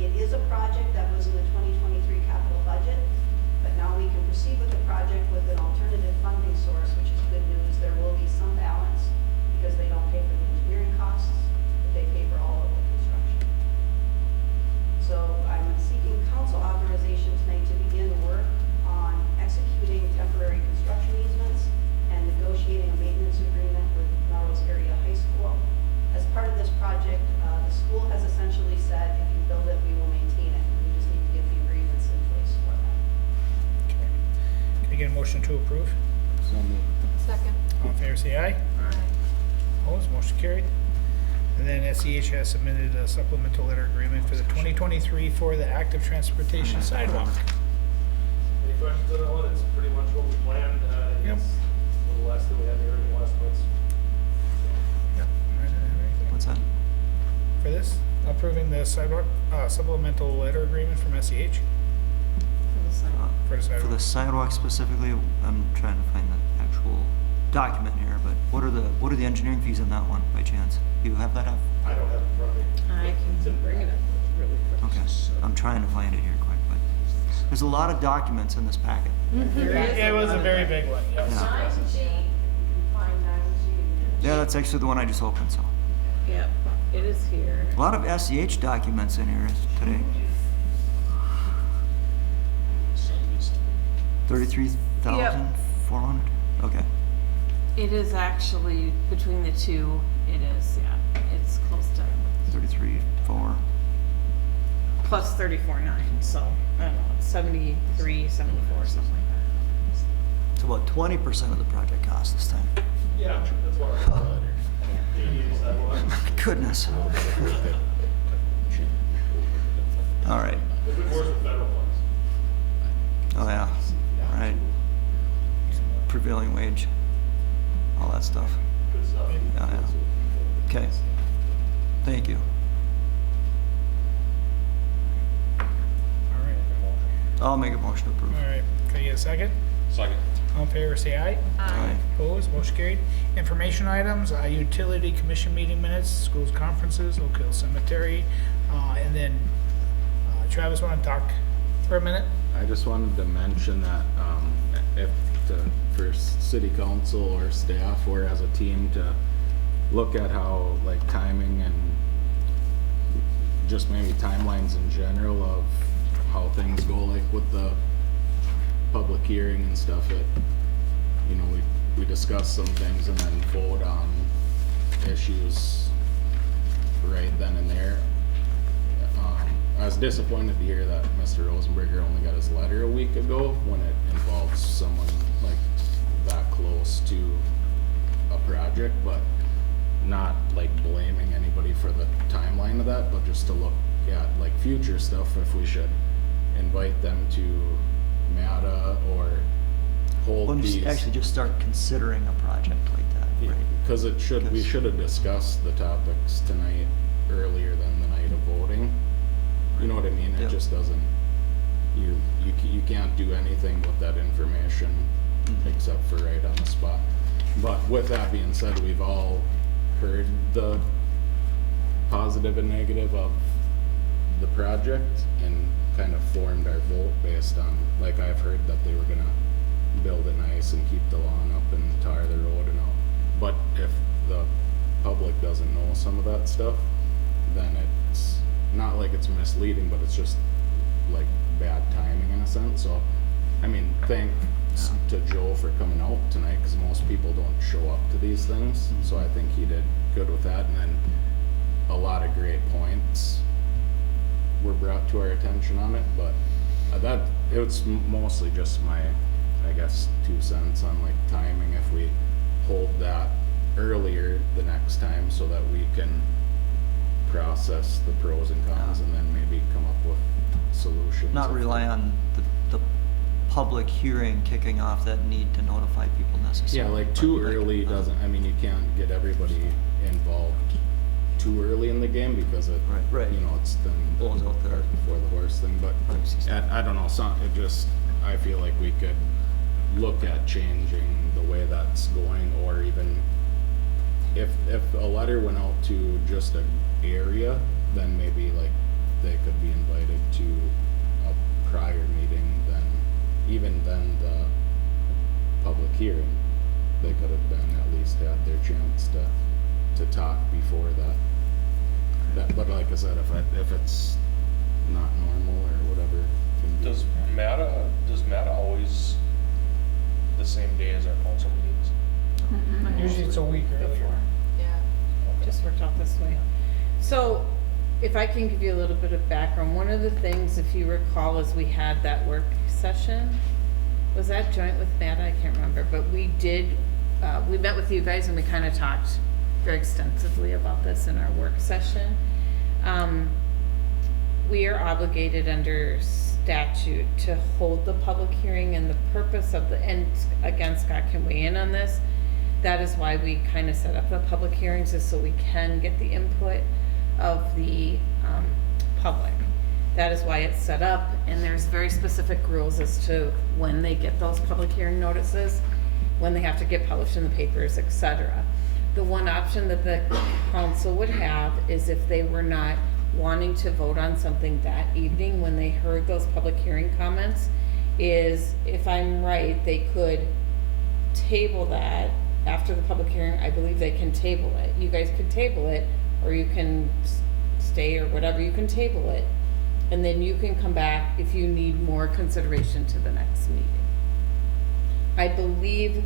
It is a project that was in the 2023 capital budget, but now we can proceed with the project with an alternative funding source, which is good news. There will be some balance because they don't pay for the engineering costs, but they pay for all of the construction. So I'm seeking council authorization tonight to begin work on executing temporary construction easements and negotiating a maintenance agreement with Melrose Area High School. As part of this project, the school has essentially said, if you build it, we will maintain it. We just need to get the agreements in place for that. Okay. Can I get a motion to approve? So moved. Second. All in favor, say aye. Aye. Opposed, motion carried. And then SEH has submitted a supplemental letter agreement for the 2023 for the active transportation sidewalk. Any questions on that one? It's pretty much what we planned. Yep. It's a little less than we had the original estimates. Yep. I don't have anything. What's that? For this, approving the sidewalk, supplemental letter agreement from SEH for the For sidewalk. the sidewalk specifically, I'm trying to find the actual document here, but what are the engineering fees on that one, by chance? You have that up? I don't have it in front of me. I can bring it up really quick. Okay, I'm trying to find it here quick, but there's a lot of documents in this packet. It was a very big one, yes. Yeah. 9G, you can find 9G. Yeah, that's actually the one I just opened, so. Yep, it is here. A lot of SEH documents in here today. 33,400? Okay. It is actually, between the two, it is, yeah, it's close to 33,400. plus 34.9, so, I don't know, it's 73, 74, something like that. It's about 20% of the project cost this time. Yeah, that's what I thought. My goodness. All right. It's been worse with federal funds. Oh, yeah. Right. Prevailing wage. All that stuff. Good stuff. Yeah, yeah. Okay. Thank you. All right. I'll make a motion to approve. All right, can I get a second? Second. All in favor, say aye. Aye. Opposed, motion carried. Information items, utility commission meeting minutes, schools conferences, Oak Hill Cemetery, and then Travis, want to talk for a minute? I just wanted to mention that, if for city council or staff or as a team to look at how like timing and just maybe timelines in general of how things go, like with the public hearing and stuff, we discuss some things and then vote on issues right then and there. I was disappointed to hear that Mr. Rosenberger only got his letter a week ago when it involves someone like that close to a project, but not like blaming anybody for the timeline of that, but just to look at like future stuff, if we should invite them to MATA or hold Well, these. you actually just start considering a project like that, right? Because we should have discussed the topics tonight earlier than the night of voting. You know what I mean? It Yep. just doesn't, you can't do anything with that information except for right on the spot. But with that being said, we've all heard the positive and negative of the project and kind of formed our vote based on, like I've heard that they were gonna build it nice and keep the lawn up and tar the road and all. But if the public doesn't know some of that stuff, then it's not like it's misleading, but it's just like bad timing in a sense. So, I mean, thanks to Joe for coming out tonight, because most people don't show up to these things. So I think he did good with that. And then a lot of great points were brought to our attention on it. But it was mostly just my, I guess, 2 cents on like timing. If we hold that earlier the next time so that we can process the pros and cons and then maybe come up with solutions. Not rely on the public hearing kicking off that need to notify people necessarily. Yeah, like too early doesn't, I mean, you can't get everybody involved too early in the game because it, Right. you know, it's the Bulls out there. before the horse thing, but I don't know, I feel like we could look at changing the way that's going, or even if a letter went out to just an area, then maybe like they could be invited to a prior meeting, then even then the public hearing, they could have been at least had their chance to talk before that, but like I said, if it's not normal or whatever. Does MATA always the same day as our council meetings? Usually it's a week earlier. Yeah, just worked out this way. So, if I can give you a little bit of background, one of the things, if you recall, is we had that work session. Was that joint with Matt? I can't remember, but we did, we met with you guys and we kind of talked very extensively about this in our work session. We are obligated under statute to hold the public hearing, and the purpose of and again, Scott can weigh in on this. That is why we kind of set up the public hearings, is so we can get the input of the public. That is why it's set up, and there's very specific rules as to when they get those public hearing notices, when they have to get published in the papers, etc. The one option that the council would have is if they were not wanting to vote on something that evening when they heard those public hearing comments, is, if I'm right, they could table that after the public hearing. I believe they can table it. You guys could table it, or you can stay, or whatever, you can table it. And then you can come back if you need more consideration to the next meeting. I believe,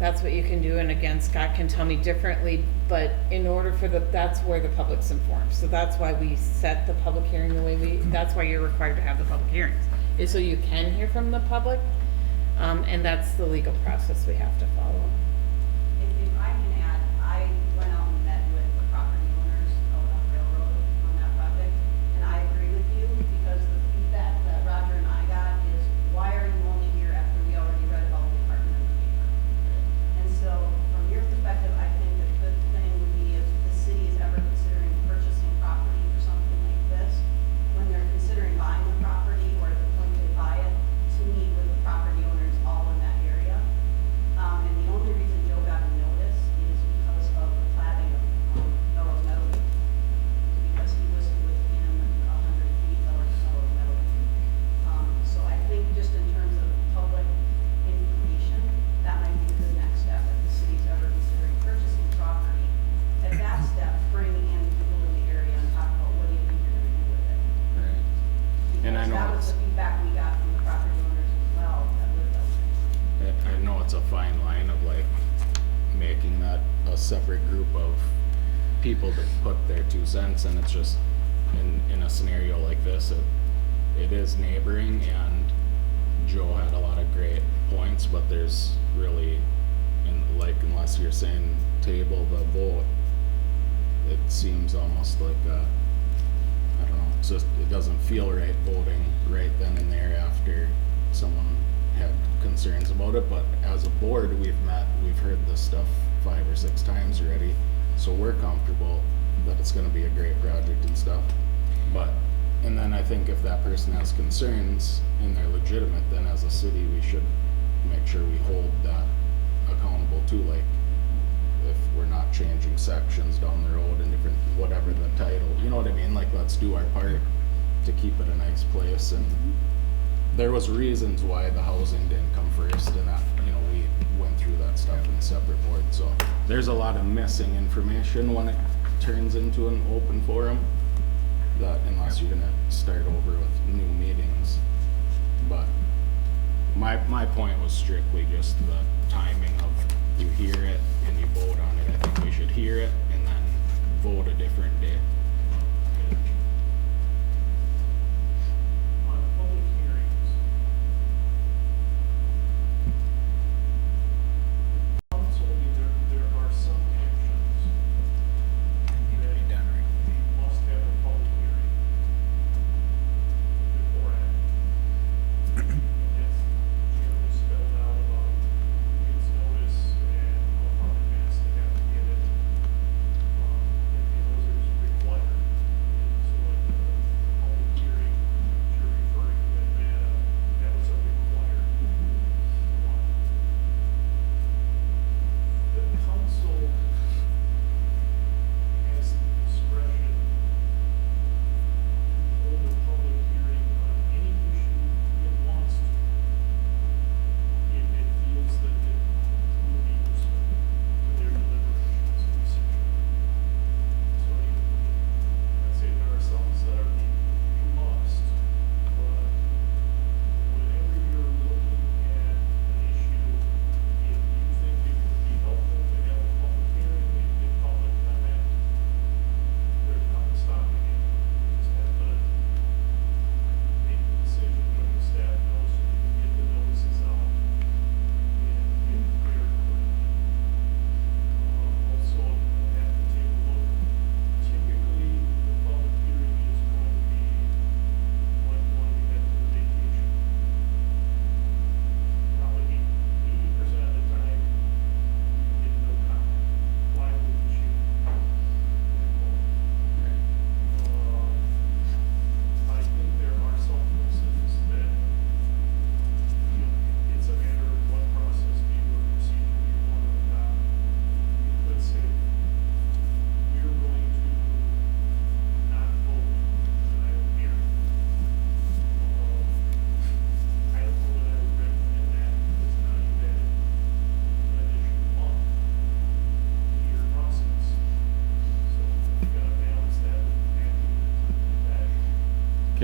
that's what you can do, and again, Scott can tell me differently, but in order for that's where the public's informed. So that's why we set the public hearing the way that's why you're required to have the public hearings, is so you can hear from the public, and that's the legal process we have to follow. If I can add, I went out and met with the property owners out on Railroad on that project, and I agree with you, because the feedback that Roger and I got is, why are you only here after we already read about the apartment in the paper? And so, from your perspective, I think a good thing would be if the city is ever considering purchasing property for something like this, when they're considering buying the property, or at the point they buy it, to meet with the property owners all in that area. And the only reason Joe got a notice is because of the platting of Melrose Meadow, because he was within 100 feet of Melrose Meadow. So I think just in terms of public information, that might be the next step if the city's ever considering purchasing property. At that step, bring in people in the area and talk about what do you think you're going to do with it. Right. And I Because know that was it's, the feedback we got from the property owners as well that lived out there. I know it's a fine line of like making that a separate group of people to put their 2 cents, and it's just in a scenario like this, it is neighboring, and Joe had a lot of great points, but there's really, and like, unless you're saying table the vote, it seems almost like I don't know, it's just, it doesn't feel right voting right then and there after someone had concerns about it. But as a board, we've heard this stuff 5 or 6 times already, so we're comfortable that it's gonna be a great project and stuff. But, and then I think if that person has concerns and they're legitimate, then as a city, we should make sure we hold that accountable too, like, if we're not changing sections down the road and different, whatever the title, you know what I mean? Like, let's do our part to keep it a nice place. And there was reasons why the housing didn't come first, and that, you know, we went through that stuff in separate boards. So there's a lot of missing information when it turns into an open forum, that unless you're gonna start over with new meetings. But my point was strictly just the timing of, you hear it and you vote on it. I think we should hear it and then vote a different day. On public hearings, council, there are some actions that must have a public hearing beforehand. And that's generally spelled out about week's notice and how far in advance they have to get it. And those are required.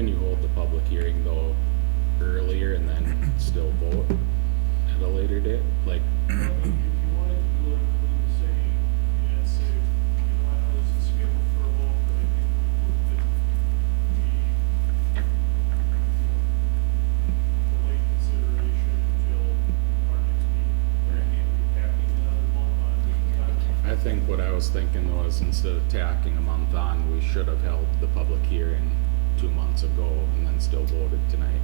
Can you hold the public hearing though earlier and then still vote at a later date? Like, If you wanted to do like what you were saying, and say, I know this is scheduled for a vote, but I think that the late consideration until our next meeting. But I can't be tacking another month on the I think what I was thinking was instead of tacking a month on, we should have held the public hearing 2 months ago and then still voted tonight,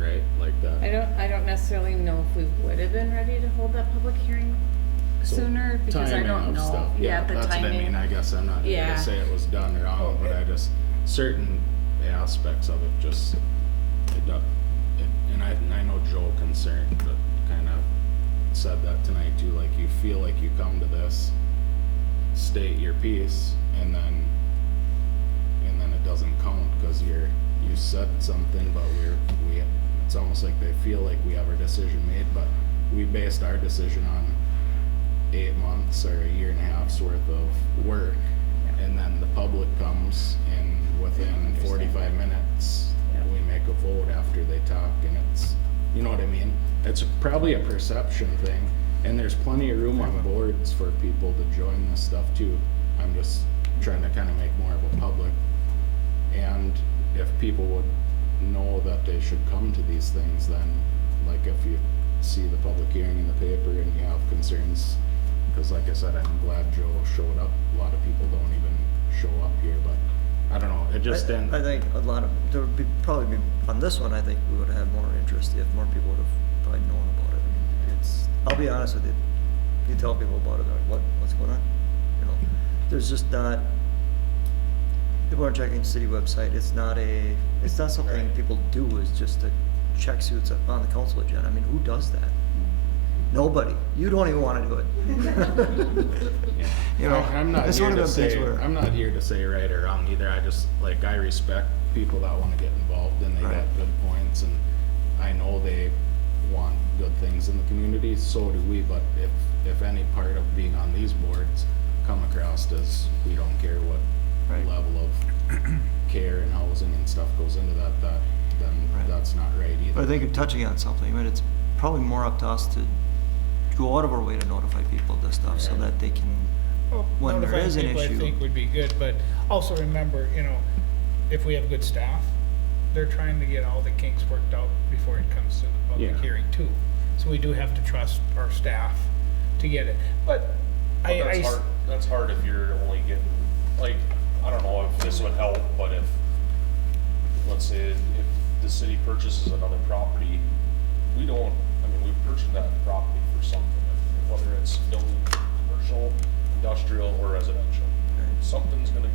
right? Like that. I don't necessarily know if we would have been ready to hold that public hearing So sooner, because I timing don't of know. stuff, Yeah, the that's timing. what I mean. I guess I'm not here Yeah. to say it was done wrong, but I just, certain aspects of it just, and I know Joe concerned, but kind of said that tonight too, like you feel like you come to this, state your piece, and then it doesn't count, cause you said something, but it's almost like they feel like we have our decision made, but we based our decision on 8 months or a year and a half's worth of work, and then the public comes and within 45 minutes, we make a vote after they talk, and it's, you know what I mean? It's probably a perception thing, and there's plenty of room on boards for people to join this stuff too. I'm just trying to kind of make more of a public, and if people would know that they should come to these things, then like if you see the public hearing in the paper and you have concerns, because like I said, I'm glad Joe showed up. A lot of people don't even show up here, but I don't know, it just didn't. I think a lot of, there would be, probably be, on this one, I think we would have had more interest if more people would have probably known about it. I mean, I'll be honest with you, you tell people about it, they're like, what's going on? You know, there's just not, people aren't checking the city website, it's not something people do, is just to check see what's on the council agenda. I mean, who does that? Nobody. You don't even wanna do it. You know, I'm not it's here one of to them things say, where. I'm not here to say right or wrong either. I just, like, I respect people that wanna get involved and they Right. got good points, and I know they want good things in the community, so do we, but if any part of being on these boards come across as we don't care what Right. level of care and housing and stuff goes into that, then Right. that's not right either. But I think you're touching on something, I mean, it's probably more up to us to go out of our way to notify people of this stuff, so that they can, Well, when there notifying is an people, issue. I think would be good, but also remember, if we have good staff, they're trying to get all the kinks worked out before it comes to the public Yeah. hearing too. So we do have to trust our staff to get it, but That's hard if you're only getting, like, I don't know if this would help, but if, let's say, if the city purchases another property, we purchased that property for something, whether it's building commercial, industrial, or residential. Something's gonna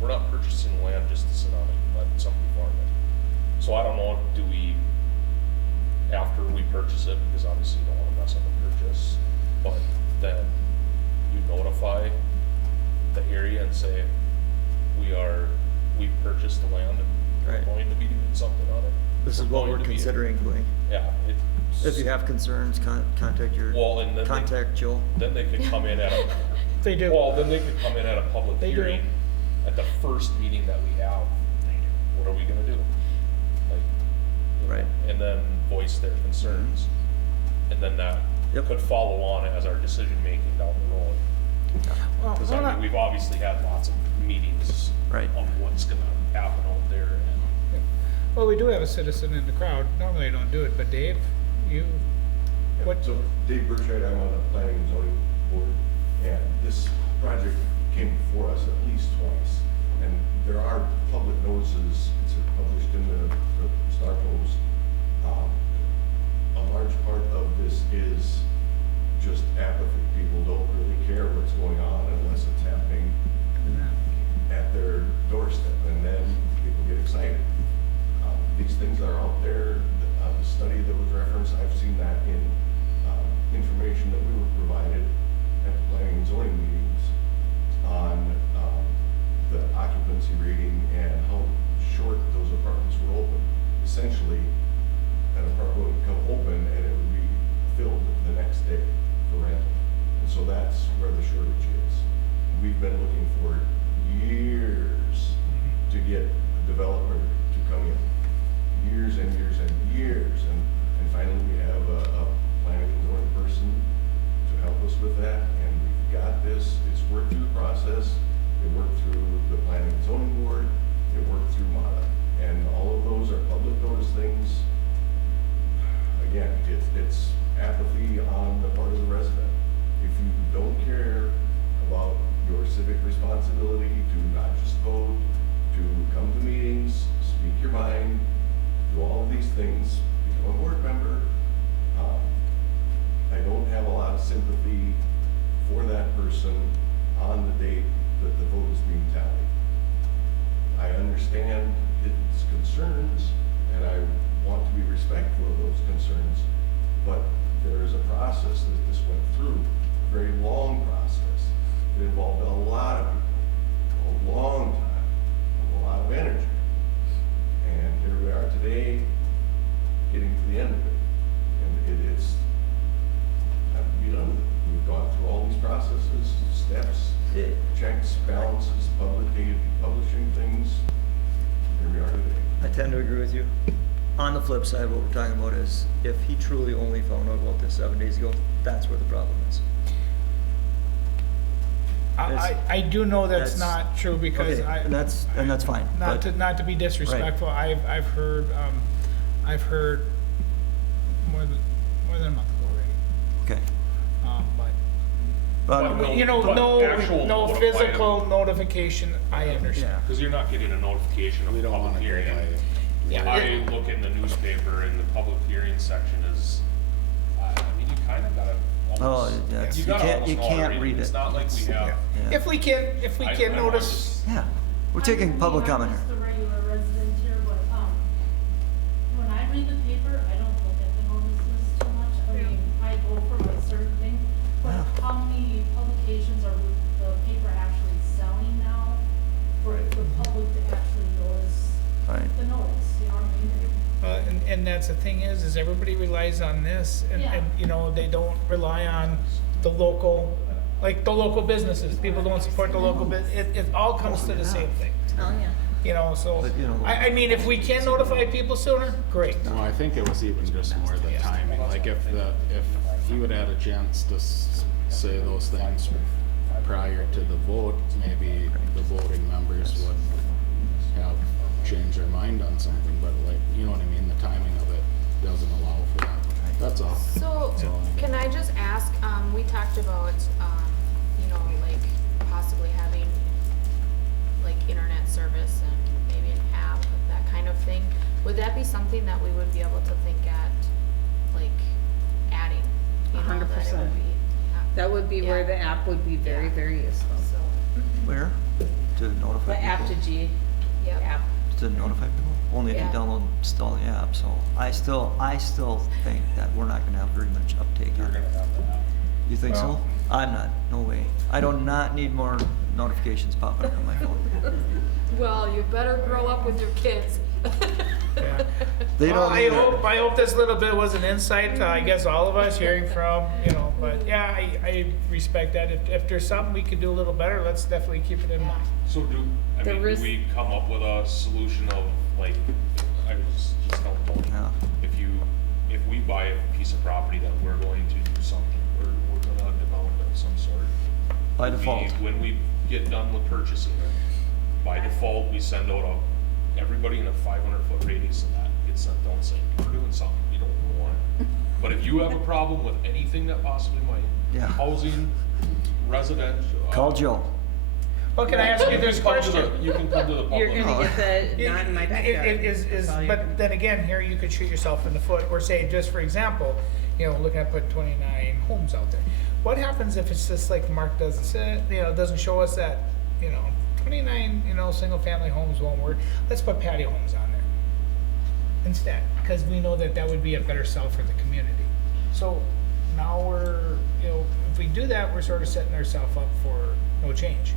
we're not purchasing land just to sit on it, and let somebody farm it. So I don't know, do we, after we purchase it, because obviously you don't wanna mess up a purchase, but then you notify the area and say, we purchased the land and we're Right. going to be doing something on it. This is what going we're to be- considering doing. Yeah, If you have concerns, contact Well, and then contact Joe. then they could come in at they do. well, then they could come in at a public They do. hearing at the first meeting that we have. What are we gonna do? Like, you know, Right. and then voice their concerns. And then that Yep. could follow on as our decision making down the road. Well, Cause I mean, we've obviously had lots of meetings Right. on what's gonna happen out there, and Well, we do have a citizen in the crowd. Normally I don't do it, but Dave, what? So Dave Burchard, I'm on the planning and zoning board, and this project came before us at least twice. And there are public notices, it's published in the Star Post. A large part of this is just apathy. People don't really care what's going on unless it's happening at their doorstep, and then people get excited. These things are out there. The study that was referenced, I've seen that in information that we were provided at the planning and zoning meetings on the occupancy rating and how short those apartments were open. Essentially, an apartment would come open and it would be filled the next day for rental. And so that's where the shortage is. We've been looking for years to get a developer to come in. Years and years and years, and finally we have a planning and zoning person to help us with that, and we've got this. It's worked through the process, it worked through the planning and zoning board, it worked through MADA, and all of those are public notice things. Again, it's apathy on the part of the resident. If you don't care about your civic responsibility to not just vote, to come to meetings, speak your mind, do all of these things, become a board member, I don't have a lot of sympathy for that person on the date that the vote is being tallied. I understand its concerns, and I want to be respectful of those concerns, but there is a process that this went through, a very long process. It involved a lot of people, a long time, a lot of energy. And here we are today, getting to the end of it. And it's time to be done with it. We've gone through all these processes, steps, checks, balances, publishing things. Here we are today. I tend to agree with you. On the flip side, what we're talking about is if he truly only found out about this 7 days ago, that's where the problem is. I do know that's That's- not true because Okay, I. and that's fine. Not but- to be disrespectful, I've heard more than a month ago already. Okay. But But you know, no actual no notifying physical them. notification. I understand. Because you're not getting a notification of We a don't public wanna hearing. delay it. Yeah. I look in the newspaper and the public hearing section is, I mean, you kind of gotta Oh, almost, that's, you gotta can't, almost you know can't how to read it. It's not like we have. Yeah. If we can I notice. Yeah, we're taking public comment I'm here. just a regular resident here, but, when I read the paper, I don't look at the notices too much. I mean, I go for my certain thing, but how many publications are the paper actually selling now for the public to actually notice Right. the notice, you know what I mean? And that's the thing is everybody relies on this, and you know they don't rely on the local, like the local businesses. People don't support the local it all comes to the same thing. Oh, yeah. You know, so But, you know, I mean, if we can notify people sooner, great. Well, I think it was even just more the timing, like if he would have had a chance to say those things prior to the vote, maybe the voting members would have changed their mind on something, but like, you know what I mean, the timing of it doesn't allow for that, that's all. So, can I just ask, we talked about, you know, like possibly having like internet service and maybe an app, that kind of thing. Would that be something that we would be able to think at, like, adding? You know, that it 100%. would be, That would be where Yeah. the app would be very, very useful. So, Where? To notify The people? app to G yep. app. To notify people? Only if you Yeah. download, install the app, so I still think that we're not gonna have very much uptake You're on gonna it. have that. You think so? I'm not, no way. I do not need more notifications popping up on my phone. Well, you better grow up with your kids. Yeah. They Well, don't I either. hope this little bit was an insight to, I guess, all of us hearing from, you know, but yeah, I respect that. If there's something we could do a little better, let's definitely keep it in mind. So do we come up with a solution of, like, I just don't know. Yeah. If we buy a piece of property that we're going to do something, we're gonna develop it of some sort. By default. When we get done with purchasing it, by default, we send out everybody in a 500-foot radius of that gets sent out saying, we're doing something, you don't know what. But if you have a problem with anything that possibly might, Yeah. housing, residential. Call Joe. Well, can I ask you this question? You can come to the public. You're gonna get the, not in my backyard. But then again, here you could shoot yourself in the foot, or say, just for example, you know, looking at putting 29 homes out there. What happens if it's just like Mark doesn't say, you know, doesn't show us that, you know, 29, you know, single family homes won't work. Let's put patio homes on there instead, because we know that that would be a better sell for the community. So now we're, you know, if we do that, we're sort of setting ourselves up for no change.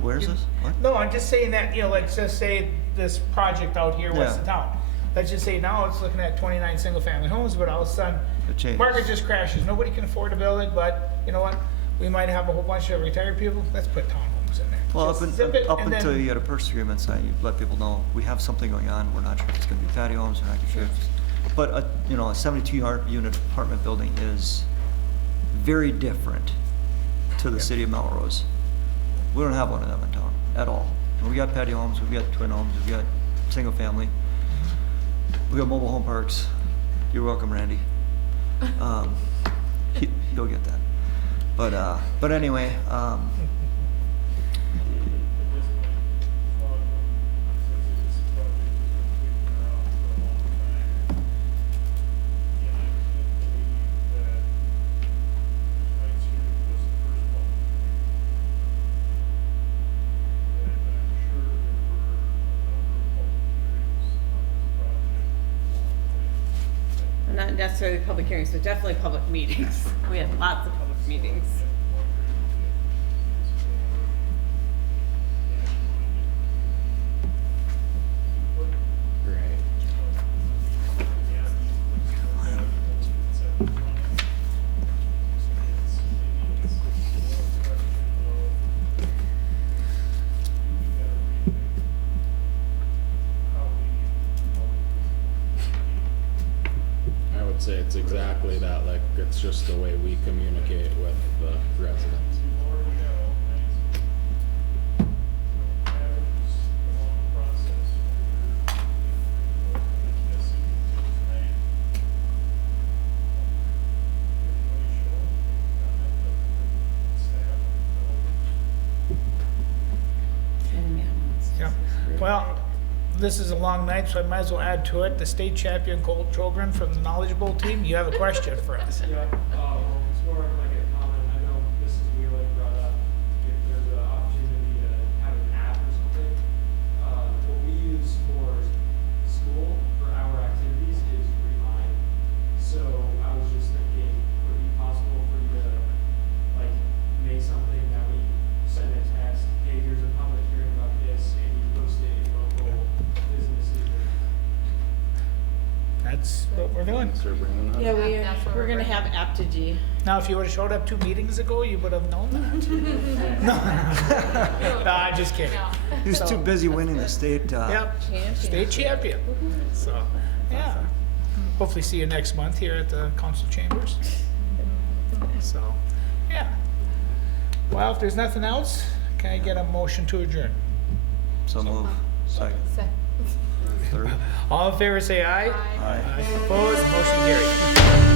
Where's this? What? No, I'm just saying that, you know, let's just say this project out here west of Yeah. town. Let's just say now it's looking at 29 single-family homes, but all of a sudden, It changes. market just crashes. Nobody can afford to build it, but you know what? We might have a whole bunch of retired people. Let's put townhomes things in there. Well, Just up, zip it up and until then- you get a purchase agreement signed, you let people know, we have something going on, we're not sure if it's gonna be patio homes, we're not sure if it's, but a, you know, a 72-unit apartment building is very different to the city of Melrose. We don't have one of them in town at all. We got patio homes, we've got twin homes, we've got single family, we got mobile home parks. You're welcome, Randy. He'll get that. But anyway, Not necessarily public hearings, but definitely public meetings. We had lots of public meetings. Right. I would say it's exactly that, like, it's just the way we communicate with the residents. Yep. Well, this is a long night, so I might as well add to it. The state champion Cole Chogren from the Knowledge Bowl team, you have a question for us. Yeah, it's more like a comment. I know Mrs. Wheeler brought up if there's an opportunity to have an app or something. What we use for school, for our activities, is Remind. So I was just thinking, would it be possible for you to, like, make something that we send a text, hey, here's a public hearing about this, and you post it in local businesses. That's what we're doing. Thanks for bringing that Yeah, up. we're gonna have Aptogee. Now, if you would've showed up 2 meetings ago, you would have known that. No, I'm just kidding. No. he was So- too busy winning the state, Yep, Champion. state champion. So, yeah. Hopefully see you next month here at the council chambers. So, yeah. Well, if there's nothing else, can I get a motion to adjourn? So move. Second. So- Third. All in favor, say aye. Aye. Opposed, motion carried.